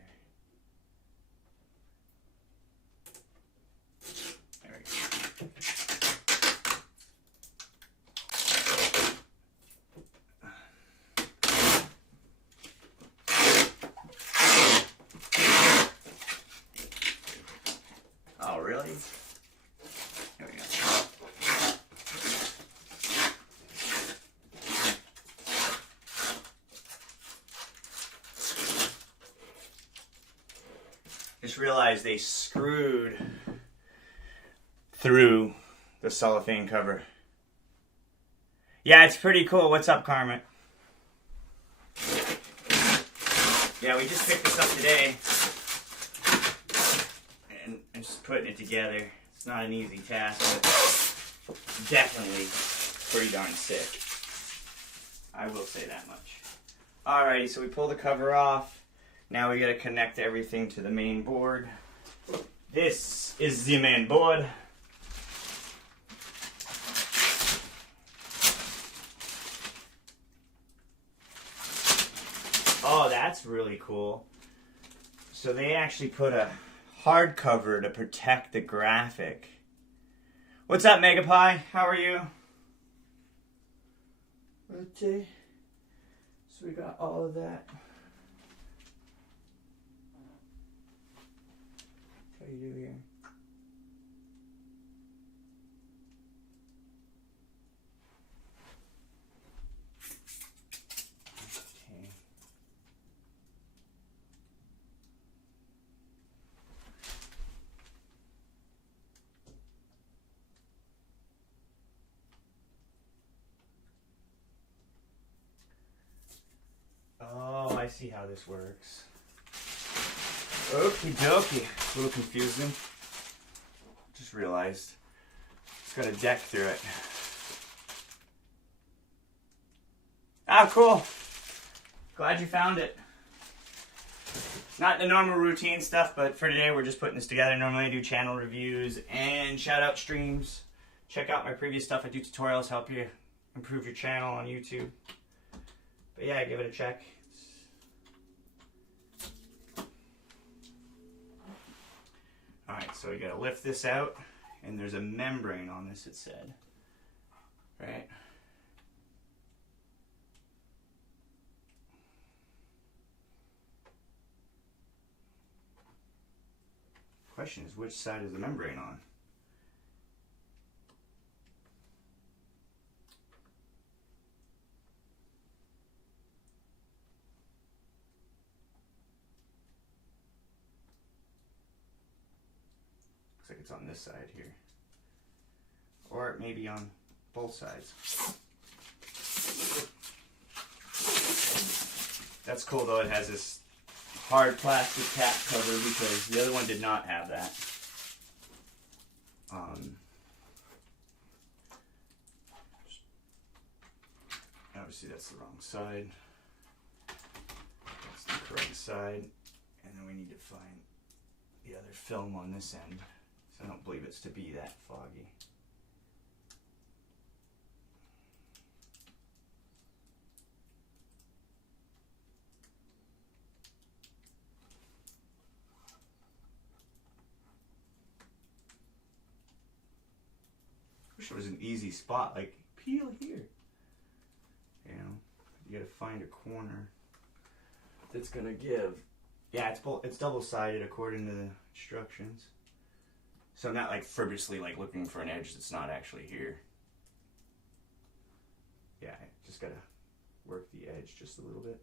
There we go. Oh, really? There we go. Just realized they screwed through the cellophane cover. Yeah, it's pretty cool. What's up, Carmen? Yeah, we just picked this up today. And I'm just putting it together. It's not an easy task, but definitely pretty darn sick. I will say that much. Alrighty, so we pull the cover off. Now we gotta connect everything to the main board. This is the main board. Oh, that's really cool. So they actually put a hardcover to protect the graphic. What's up, Megapie? How are you? Okay. So we got all of that. What do you do here? Okay. Oh, I see how this works. Okie dokie. A little confusing. Just realized it's got a deck through it. Ah, cool. glad you found it. Not the normal routine stuff, but for today we're just putting this together. Normally I do channel reviews and shout out streams. Check out my previous stuff. I do tutorials, help you improve your channel on YouTube. But yeah, give it a check. Alright, so we gotta lift this out, and there's a membrane on this, it said. Right? Question is, which side is the membrane on? Looks like it's on this side here. Or it may be on both sides. That's cool though, it has this hard plastic cap cover because the other one did not have that. Obviously that's the wrong side. That's the correct side. And then we need to find the other film on this end. So I don't believe it's to be that foggy. Wish it was an easy spot, like peel here. You know, you gotta find a corner that's gonna give. Yeah, it's double-sided according to the instructions. So I'm not like frivolously like looking for an edge that's not actually here. Yeah, I just gotta work the edge just a little bit.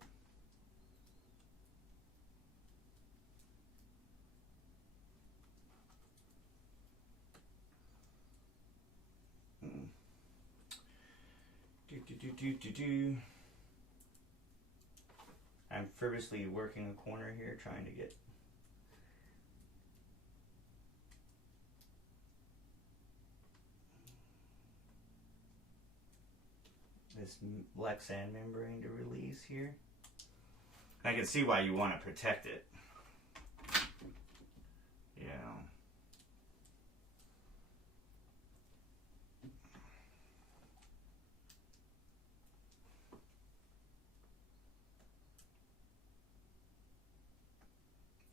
I'm frivolously working a corner here, trying to get this Lexan membrane to release here. I can see why you want to protect it. You know.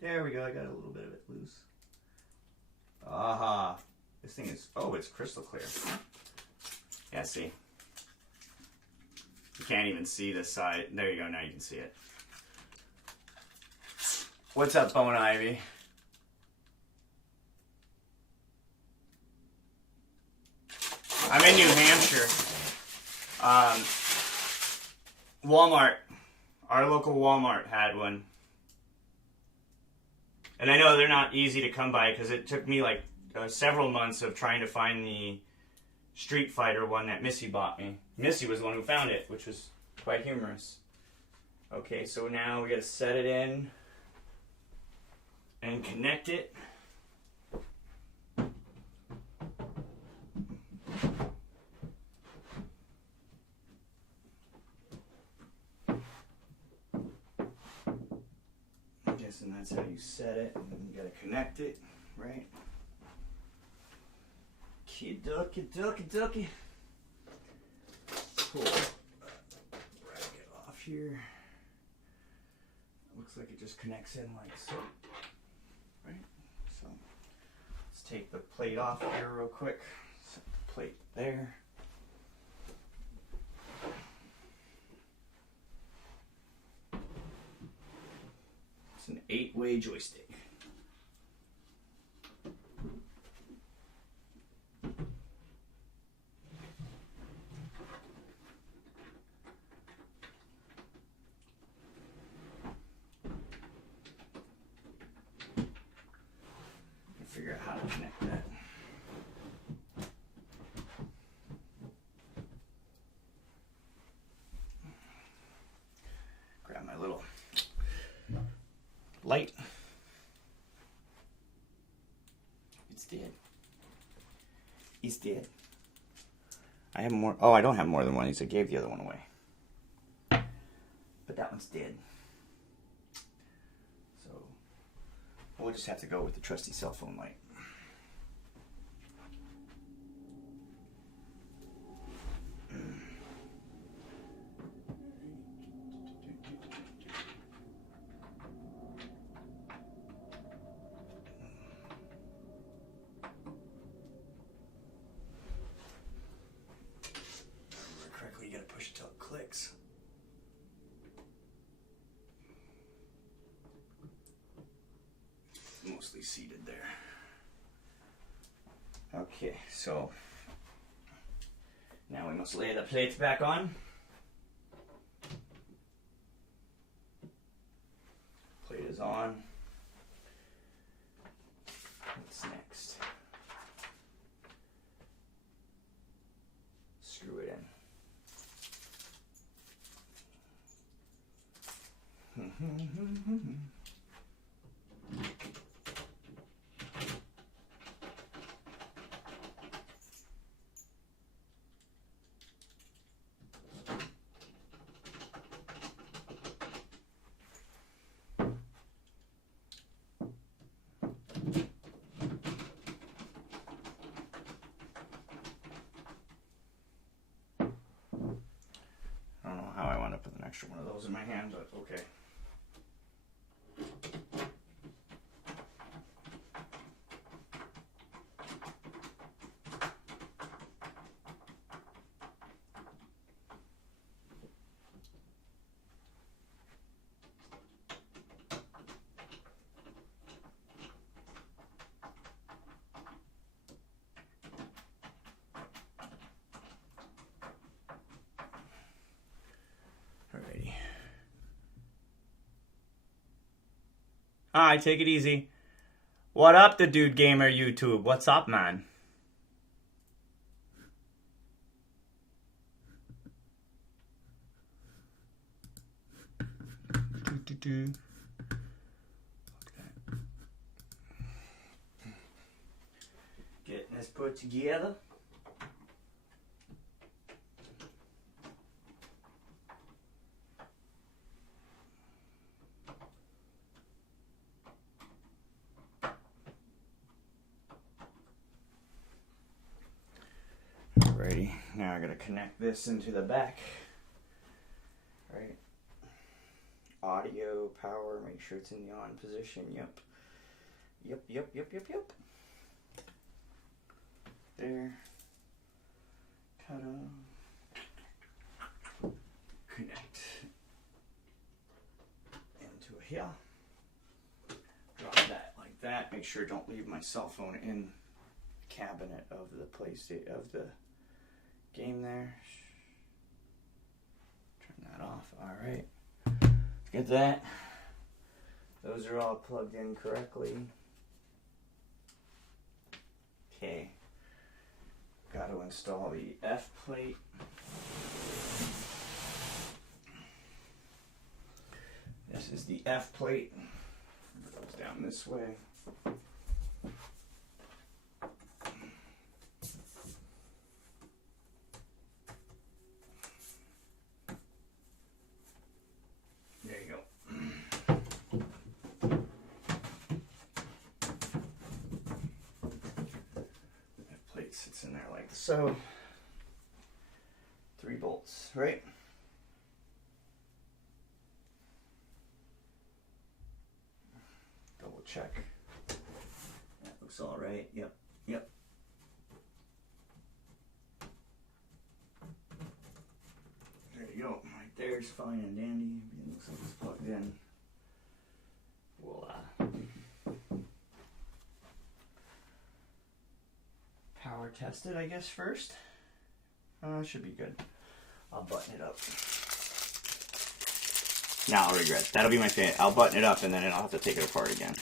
There we go, I got a little bit of it loose. Aha! This thing is, oh, it's crystal clear. Yeah, see? You can't even see this side. There you go, now you can see it. What's up, Bone Ivy? I'm in New Hampshire. Walmart. Our local Walmart had one. And I know they're not easy to come by because it took me like several months of trying to find the Street Fighter one that Missy bought me. Missy was the one who found it, which was quite humorous. Okay, so now we gotta set it in and connect it. And that's how you set it, and then you gotta connect it, right? Ducky, ducky, ducky. Pull the bracket off here. Looks like it just connects in like so, right? So let's take the plate off here real quick. Set the plate there. It's an 8-way joystick. Figure out how to connect that. Grab my little light. It's dead. He's dead. I have more. Oh, I don't have more than one. I gave the other one away. But that one's dead. So we'll just have to go with the trusty cell phone light. Correctly, you gotta push it till it clicks. Mostly seated there. Okay, so now we must lay the plates back on. Plate is on. What's next? Screw it in. I don't know how I wound up with an extra one of those in my hand, but okay. Alrighty. Alright, take it easy. What up, the Dude Gamer YouTube? What's up, man? Getting this put together. Alrighty, now I gotta connect this into the back. Right. Audio, power, make sure it's in the on position. Yep. There. Ta-da. Connect into here. Drop that like that. Make sure don't leave my cell phone in the cabinet of the PlayStation of the game there. Turn that off. All right. Get that. Those are all plugged in correctly. Okay. Got to install the F plate. This is the F plate. It goes down this way. There you go. That plate sits in there like so. 3 bolts, right? Double check. That looks all right. Yep. There you go. Right there's fine and dandy. It looks like it's plugged in. We'll power test it, I guess, first. Should be good. I'll button it up. Now I'll regret it. That'll be my fan. I'll button it up and then I'll have to take it apart again.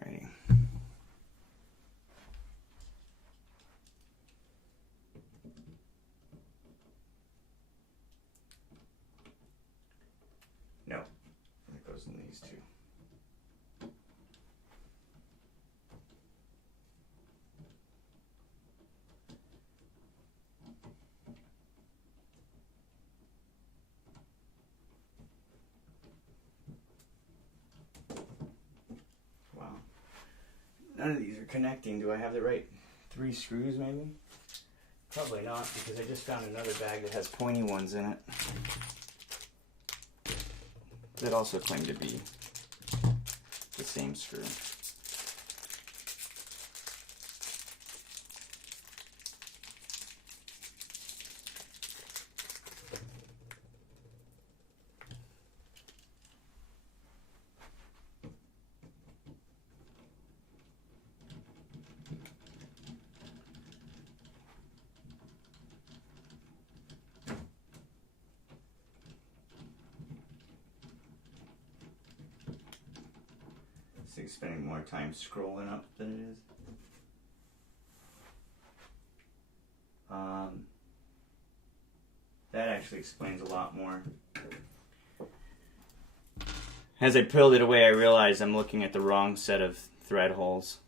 Alrighty. No. It goes goes in these two. Wow. None of these are connecting. Do I have the right 3 screws maybe? Probably not, because I just found another bag that has pointy ones in it. That also claim to be the same screw. Spending more time scrolling up than it is. That actually explains a lot more. As I peeled it away, I realized I'm looking at the wrong set of thread holes.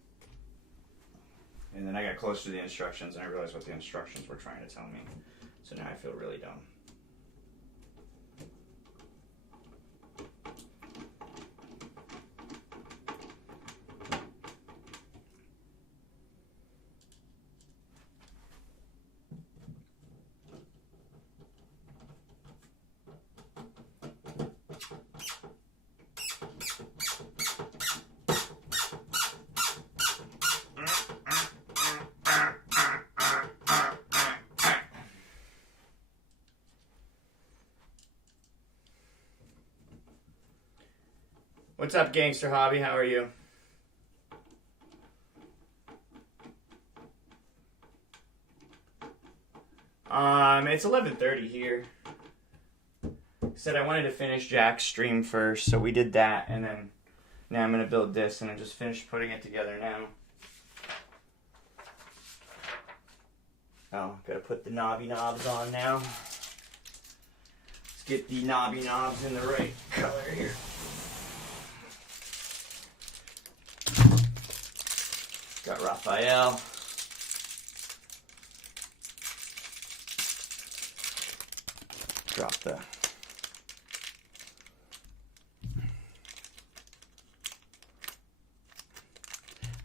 And then I got closer to the instructions and I realized what the instructions were trying to tell me. So now I feel really dumb. What's up, Gangster Hobby? How are you? It's 11:30 here. Said I wanted to finish Jack's stream first, so we did that, and then now I'm gonna build this, and I just finished putting it together now. Oh, gotta put the knobby knobs on now. Let's get the knobby knobs in the right color here. Got Raphael. Drop the...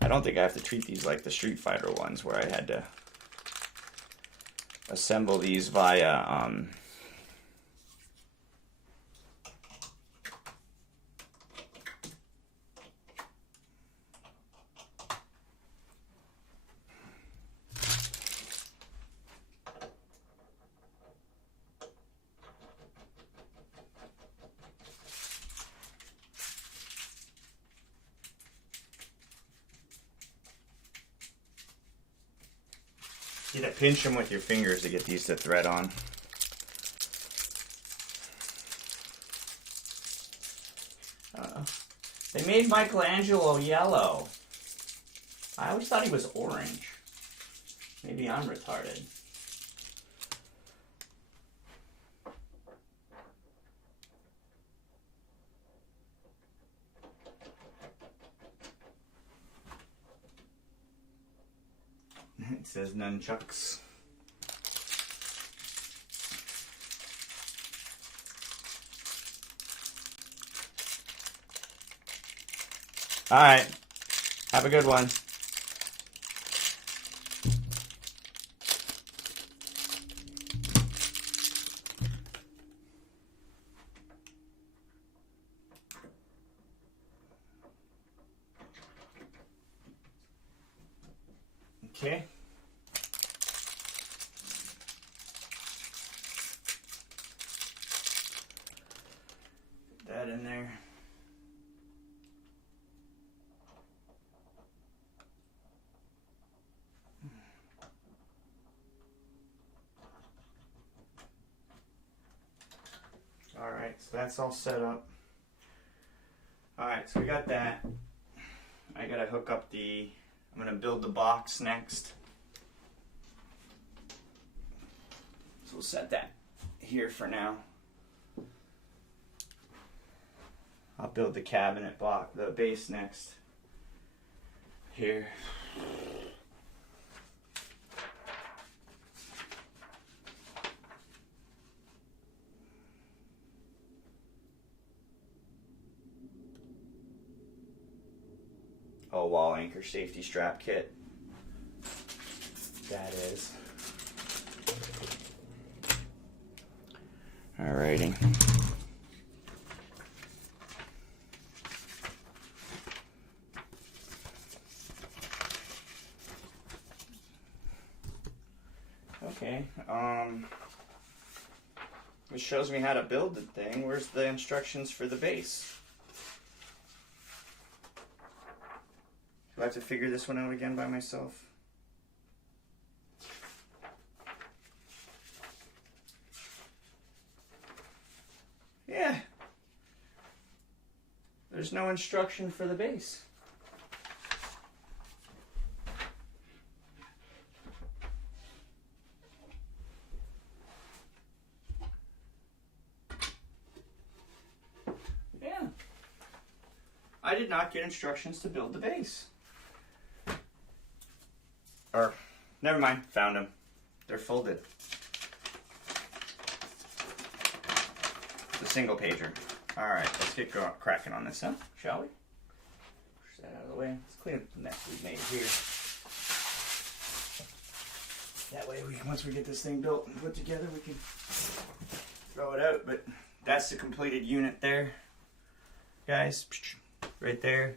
I don't think I have to treat these like the Street Fighter ones where I had to assemble these via you gotta pinch them with your fingers to get these to thread on. They made Michelangelo yellow. I always thought he was orange. Maybe I'm retarded. It says nunchucks. All right. Have a good one. Okay. Put that in there. Alright, so that's all set up. Alright, so we got that. I gotta hook up the... I'm gonna build the box next. So we'll set that here for now. I'll build the cabinet block, the base next. Here. Oh, wall anchor safety strap kit. That is. Alrighty. Okay, which shows me how to build the thing. Where's the instructions for the base? Do I have to figure this one out again by myself? Yeah. There's no instruction for the base. Yeah. I did not get instructions to build the base. Or, never mind, found them. They're folded. It's a single pager. Alright, let's get cracking on this, huh? Shall we? Push that out of the way. Let's clean up the mess we've made here. That way, once we get this thing built and put together, we can throw it out. But that's the completed unit there, guys. Right there.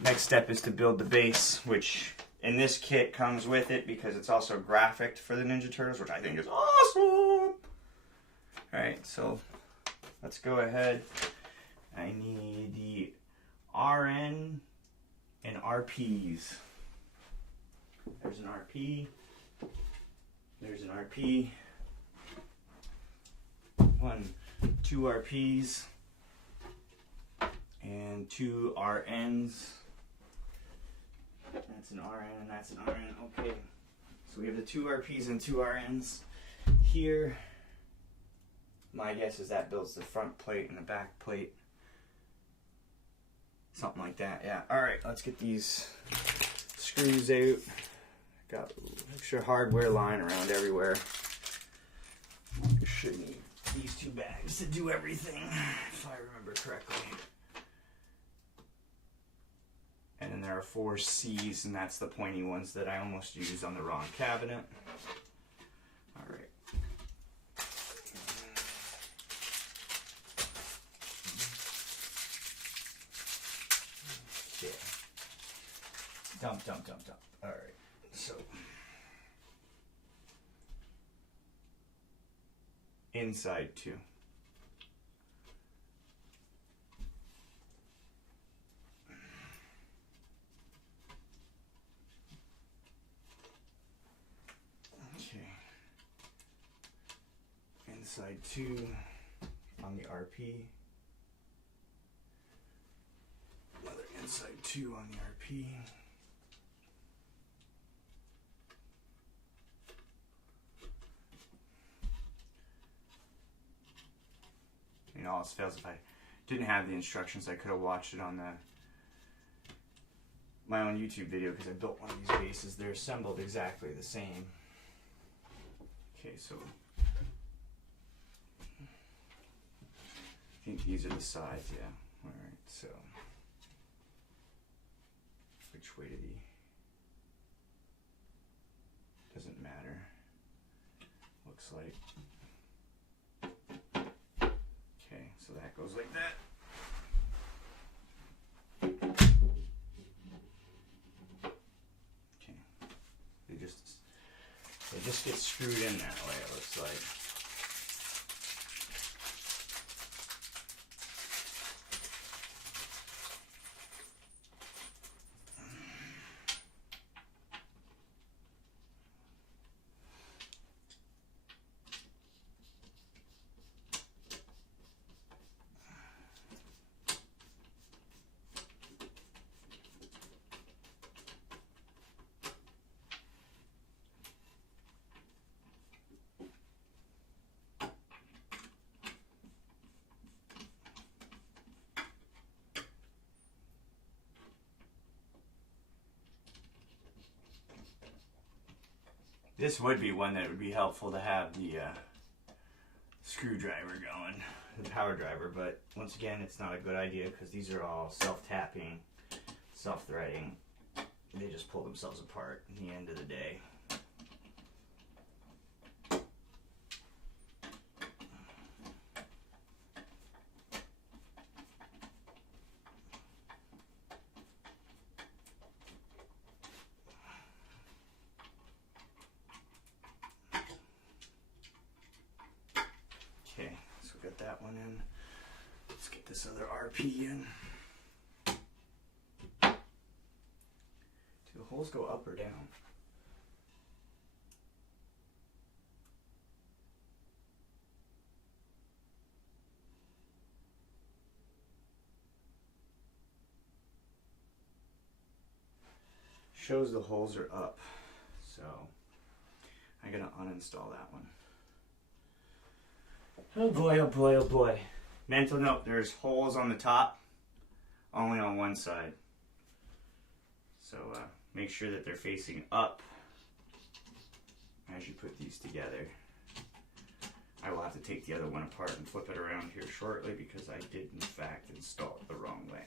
Next step is to build the base, which in this kit comes with it because it's also graphicked for the Ninja Turtles, which I think is awesome. Alright, so let's go ahead. I need the RN and RPs. There's an RP. There's an RP. 2 RPs. And 2 RNs. That's an RN and that's an RN. Okay. So we have the 2 RPs and 2 RNs here. My guess is that builds the front plate and the back plate. Something like that, yeah. Alright, let's get these screws out. Got extra hardware lying around everywhere. Should need these 2 bags to do everything, if I remember correctly. And then there are 4 C's, and that's the pointy ones that I almost used on the wrong cabinet. Alright. Yeah. Dump. Alright, so. Inside 2. Inside 2 on the RP. Another inside 2 on the RP. You know, all else fails, if I didn't have the instructions, I could have watched it on my own YouTube video because I built one of these bases. They're assembled exactly the same. Okay, so I think these are the sides, yeah. Alright, so which way did he? Doesn't matter. Looks like. Okay, so that goes like that. Okay. They just get screwed in that way, it looks like. This would be one that would be helpful to have the screwdriver going, the power driver, but once again, it's not a good idea because these are all self-tapping, self-threading. They just pull themselves apart at the end of the day. Okay, so we got that one in. Let's get this other RP in. Do the holes go up or down? Shows the holes are up, so I'm gonna uninstall that one. Oh boy, oh boy, oh boy. Mental note, there's holes on the top, only on one side. So make sure that they're facing up as you put these together. I will have to take the other one apart and flip it around here shortly because I did in fact install it the wrong way.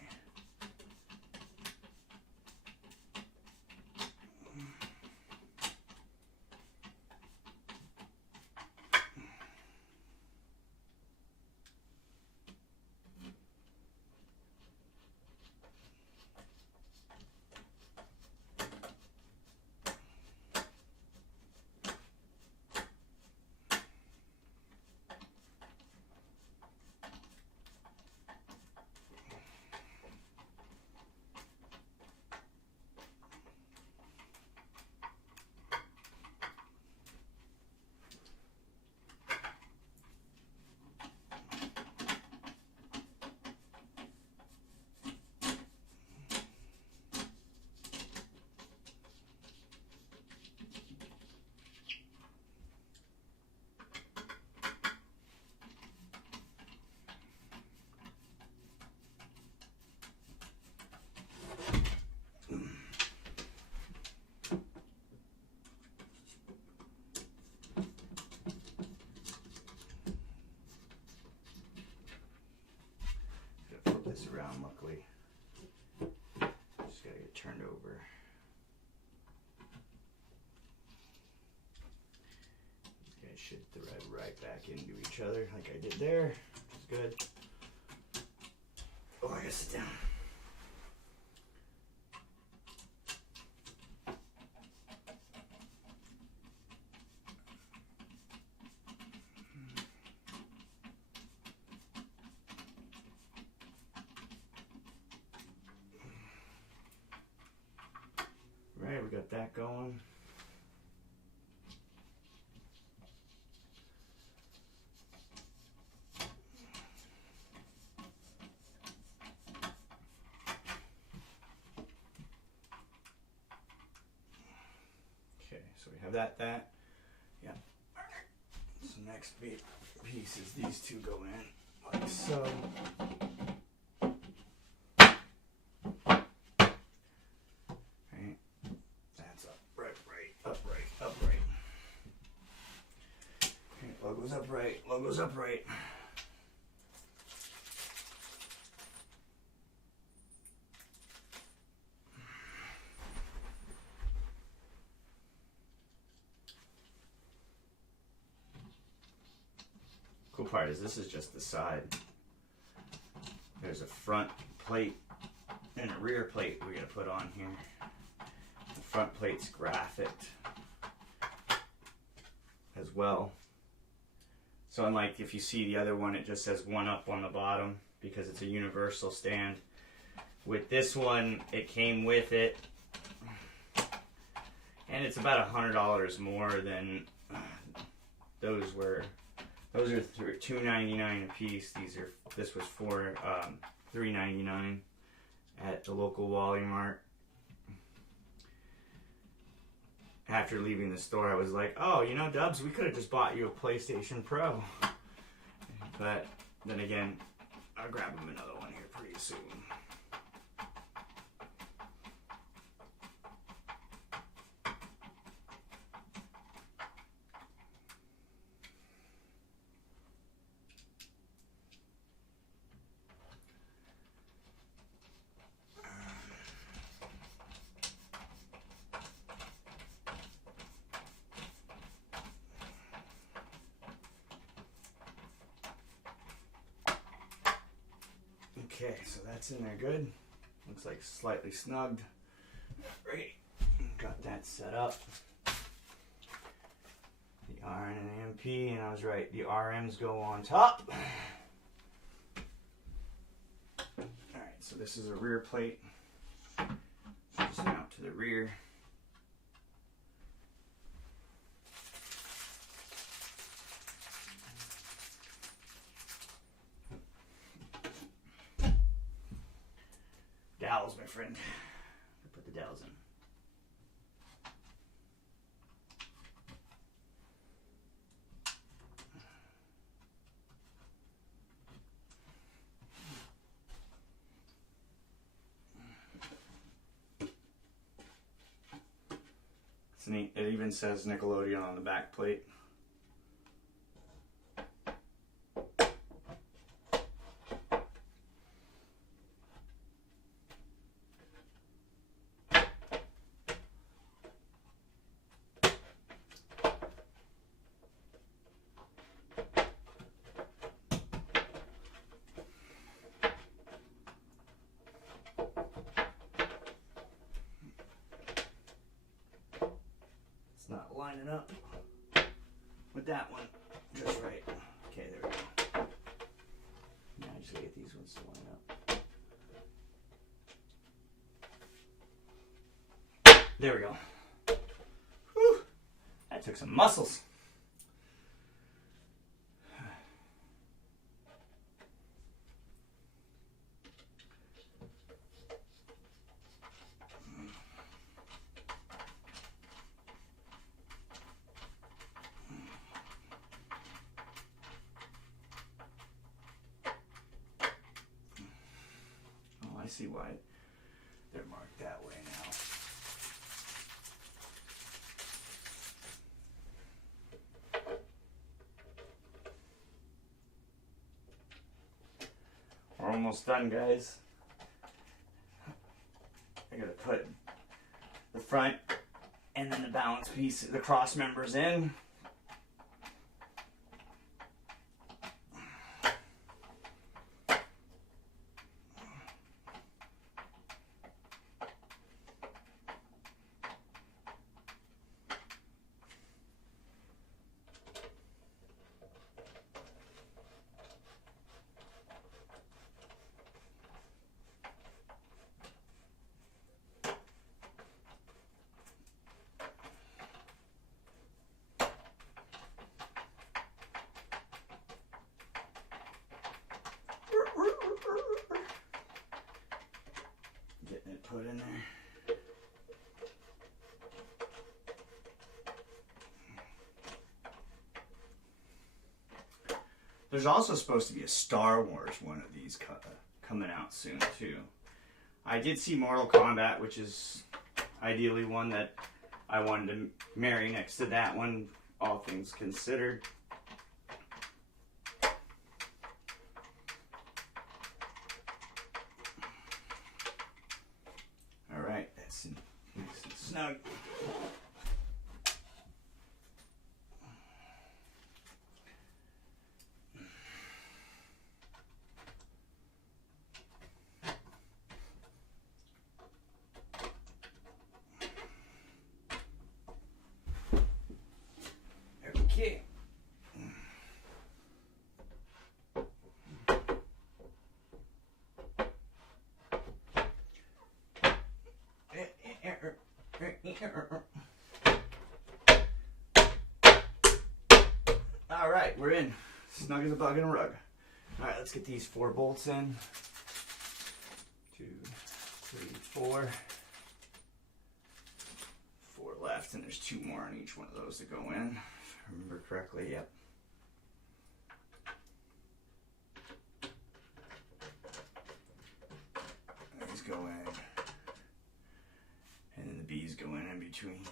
This around, luckily. Just gotta get turned over. These guys should thread right back into each other like I did there. It's good. Oh, I gotta sit down. Right, we got that going. Okay, so we have that. Yeah. So next big piece is these two go in like so. Logo's upright. Cool part is this is just the side. There's a front plate and a rear plate we're going to put on here. The front plate's graphic as well. So unlike if you see the other one, it just says 1UP on the bottom because it's a universal stand. With this one, it came with it, and it's about $100 more than those were. Those are $2.99 a piece. This was for $3.99 at the local Walmart. After leaving the store, I was like, oh, you know, Dubs, we could have just bought you a PlayStation Pro. But then again, I'll grab him another one here pretty soon. Okay, so that's in there good. Looks like slightly snugged. Great. Got that set up. The RN and MP, and I was right, the RMs go on top. Alright, so this is a rear plate. Just mount to the rear. Dowels, my friend. Put the dowels in. It's neat. It even says Nickelodeon on the back plate. Not lining up with that one just right. Okay, there we go. Now I just gotta get these ones to line up. There we go. Whew. That took some muscles. I see why they're marked that way now. We're almost done, guys. I gotta put the front and then the balance piece, the cross members in. Getting it put in there. There's also supposed to be a Star Wars one of these coming out soon too. I did see Mortal Kombat, which is ideally one that I wanted to marry next to that one, all things considered. Alright, that's nice and snug. Okay. All right, we're in. Snug as a bug in a rug. All right, let's get these 4 bolts in. 2, 3, 4. 4 left, and there's 2 more on each one of those to go in. If I remember correctly, yep. These go in. And then the B's go in between.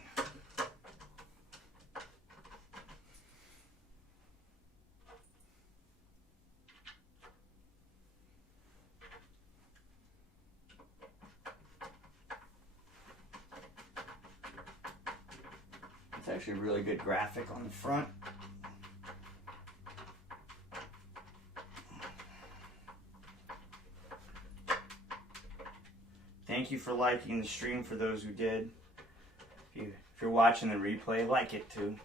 It's actually a really good graphic on the front. Thank you for liking the stream for those who did. If you're watching the replay, like it too.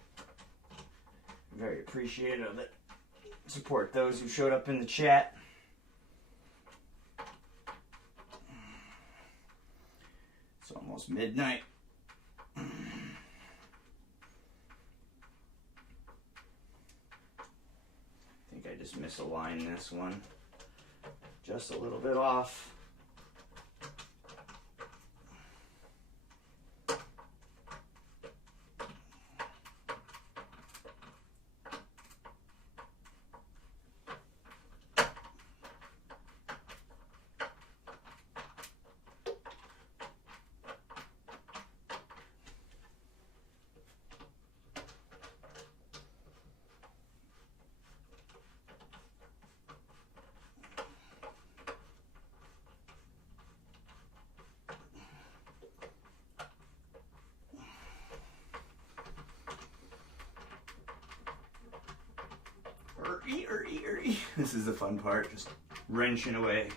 Very appreciative of it. Support those who showed up in the chat. It's almost midnight. I think I just misaligned this one. Just a little bit off. This is the fun part, just wrenching away.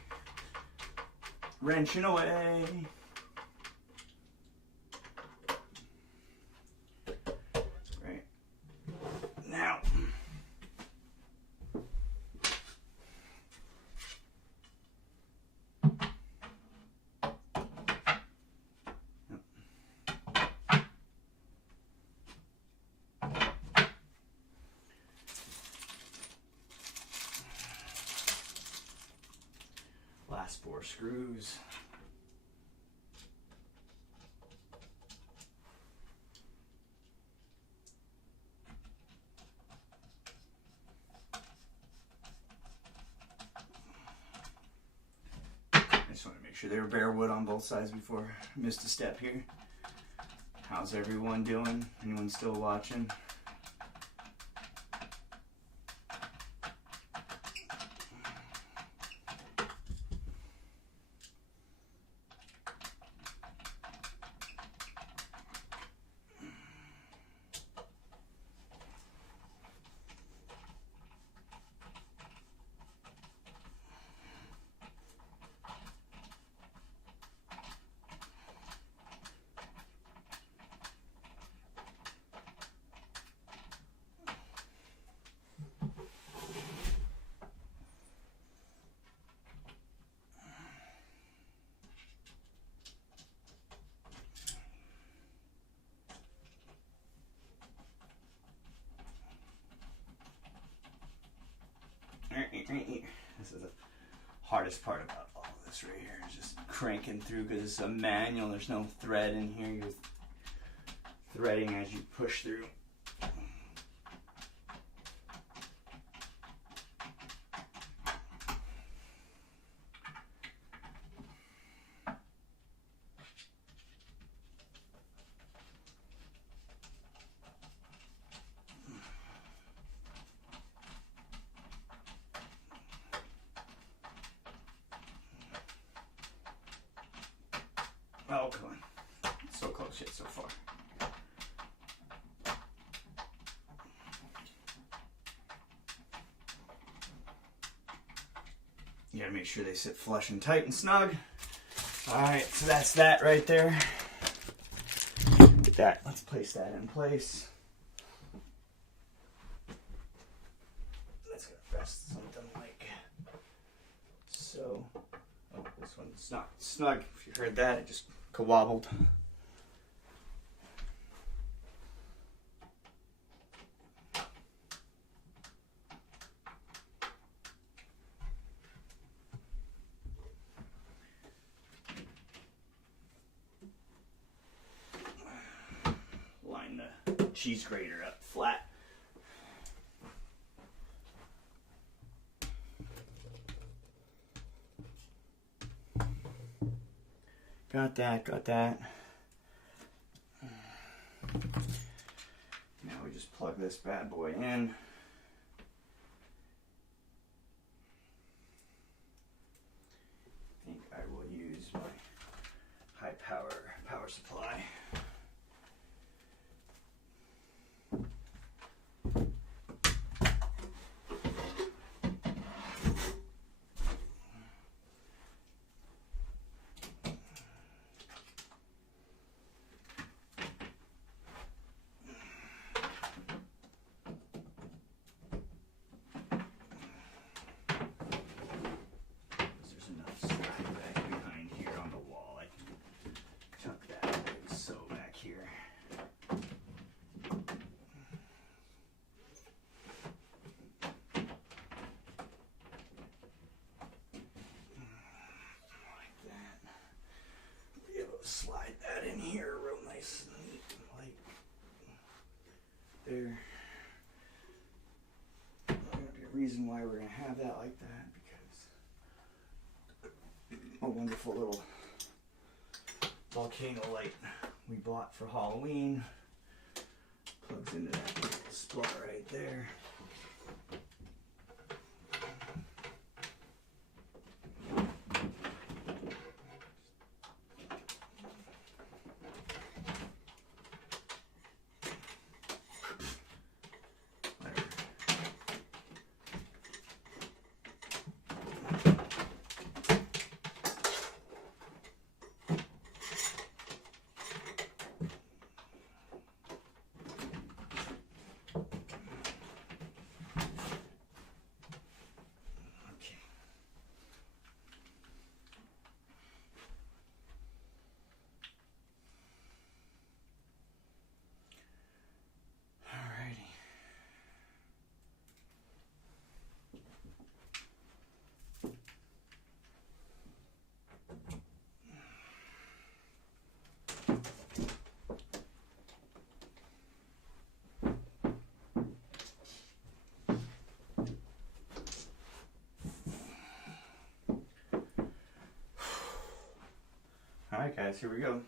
Wrenching away. Right. Now. Last 4 screws. I just want to make sure they were bare wood on both sides before I missed a step here. How's everyone doing? Anyone still watching? This is the hardest part about all of this right here, is just cranking through, because it's a manual. There's no thread in here. You're threading as you push through. Oh, come on. So close yet so far. You gotta make sure they sit flush and tight and snug. Alright, so that's that right there. Get that. Let's place that in place. Let's go rest something like so. Oh, this one's not snug. If you heard that, it just wobbled. Line the cheese grater up flat. Got that, got that. Now we just plug this bad boy in. I think I will use my high power supply. there. There's going to be a reason why we're going to have that like that, because a wonderful little volcano light we bought for Halloween plugs into that spot right there. Alright guys, here we go.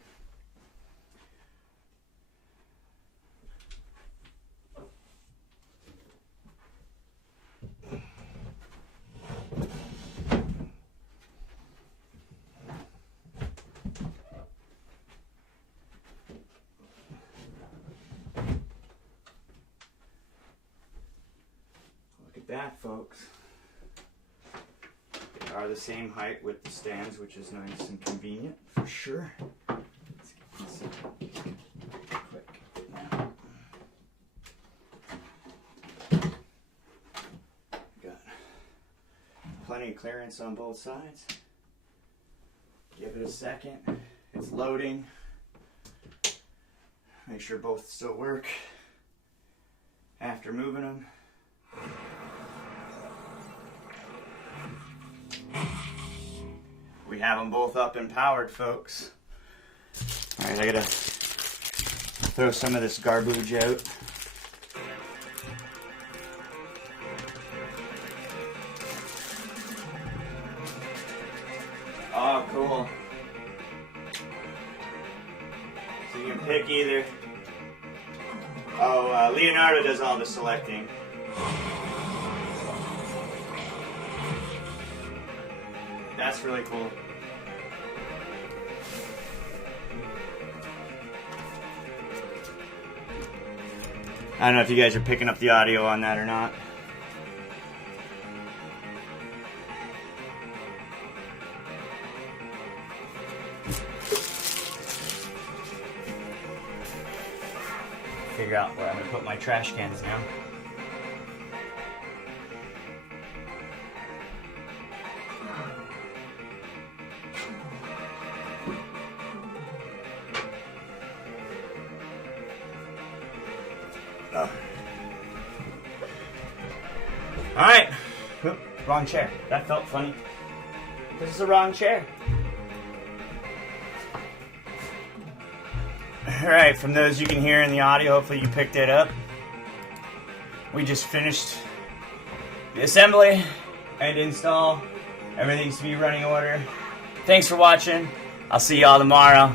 Look at that, folks. They are the same height with the stands, which is nice and convenient for sure. Let's get this quick now. Got plenty of clearance on both sides. Give it a second. It's loading. Make sure both still work after moving them. We have them both up and powered, folks. Alright, I gotta throw some of this garbage out. Oh, cool. So you can pick either. Oh, Leonardo does all the selecting. That's really cool. I don't know if you guys are picking up the audio on that or not. Figure out where I'm going to put my trash cans now. Alright. Wrong chair. That felt funny. This is the wrong chair. Alright, from those you can hear in the audio, hopefully you picked it up. We just finished the assembly and install. Everything's to be running order. Thanks for watching. I'll see y'all tomorrow.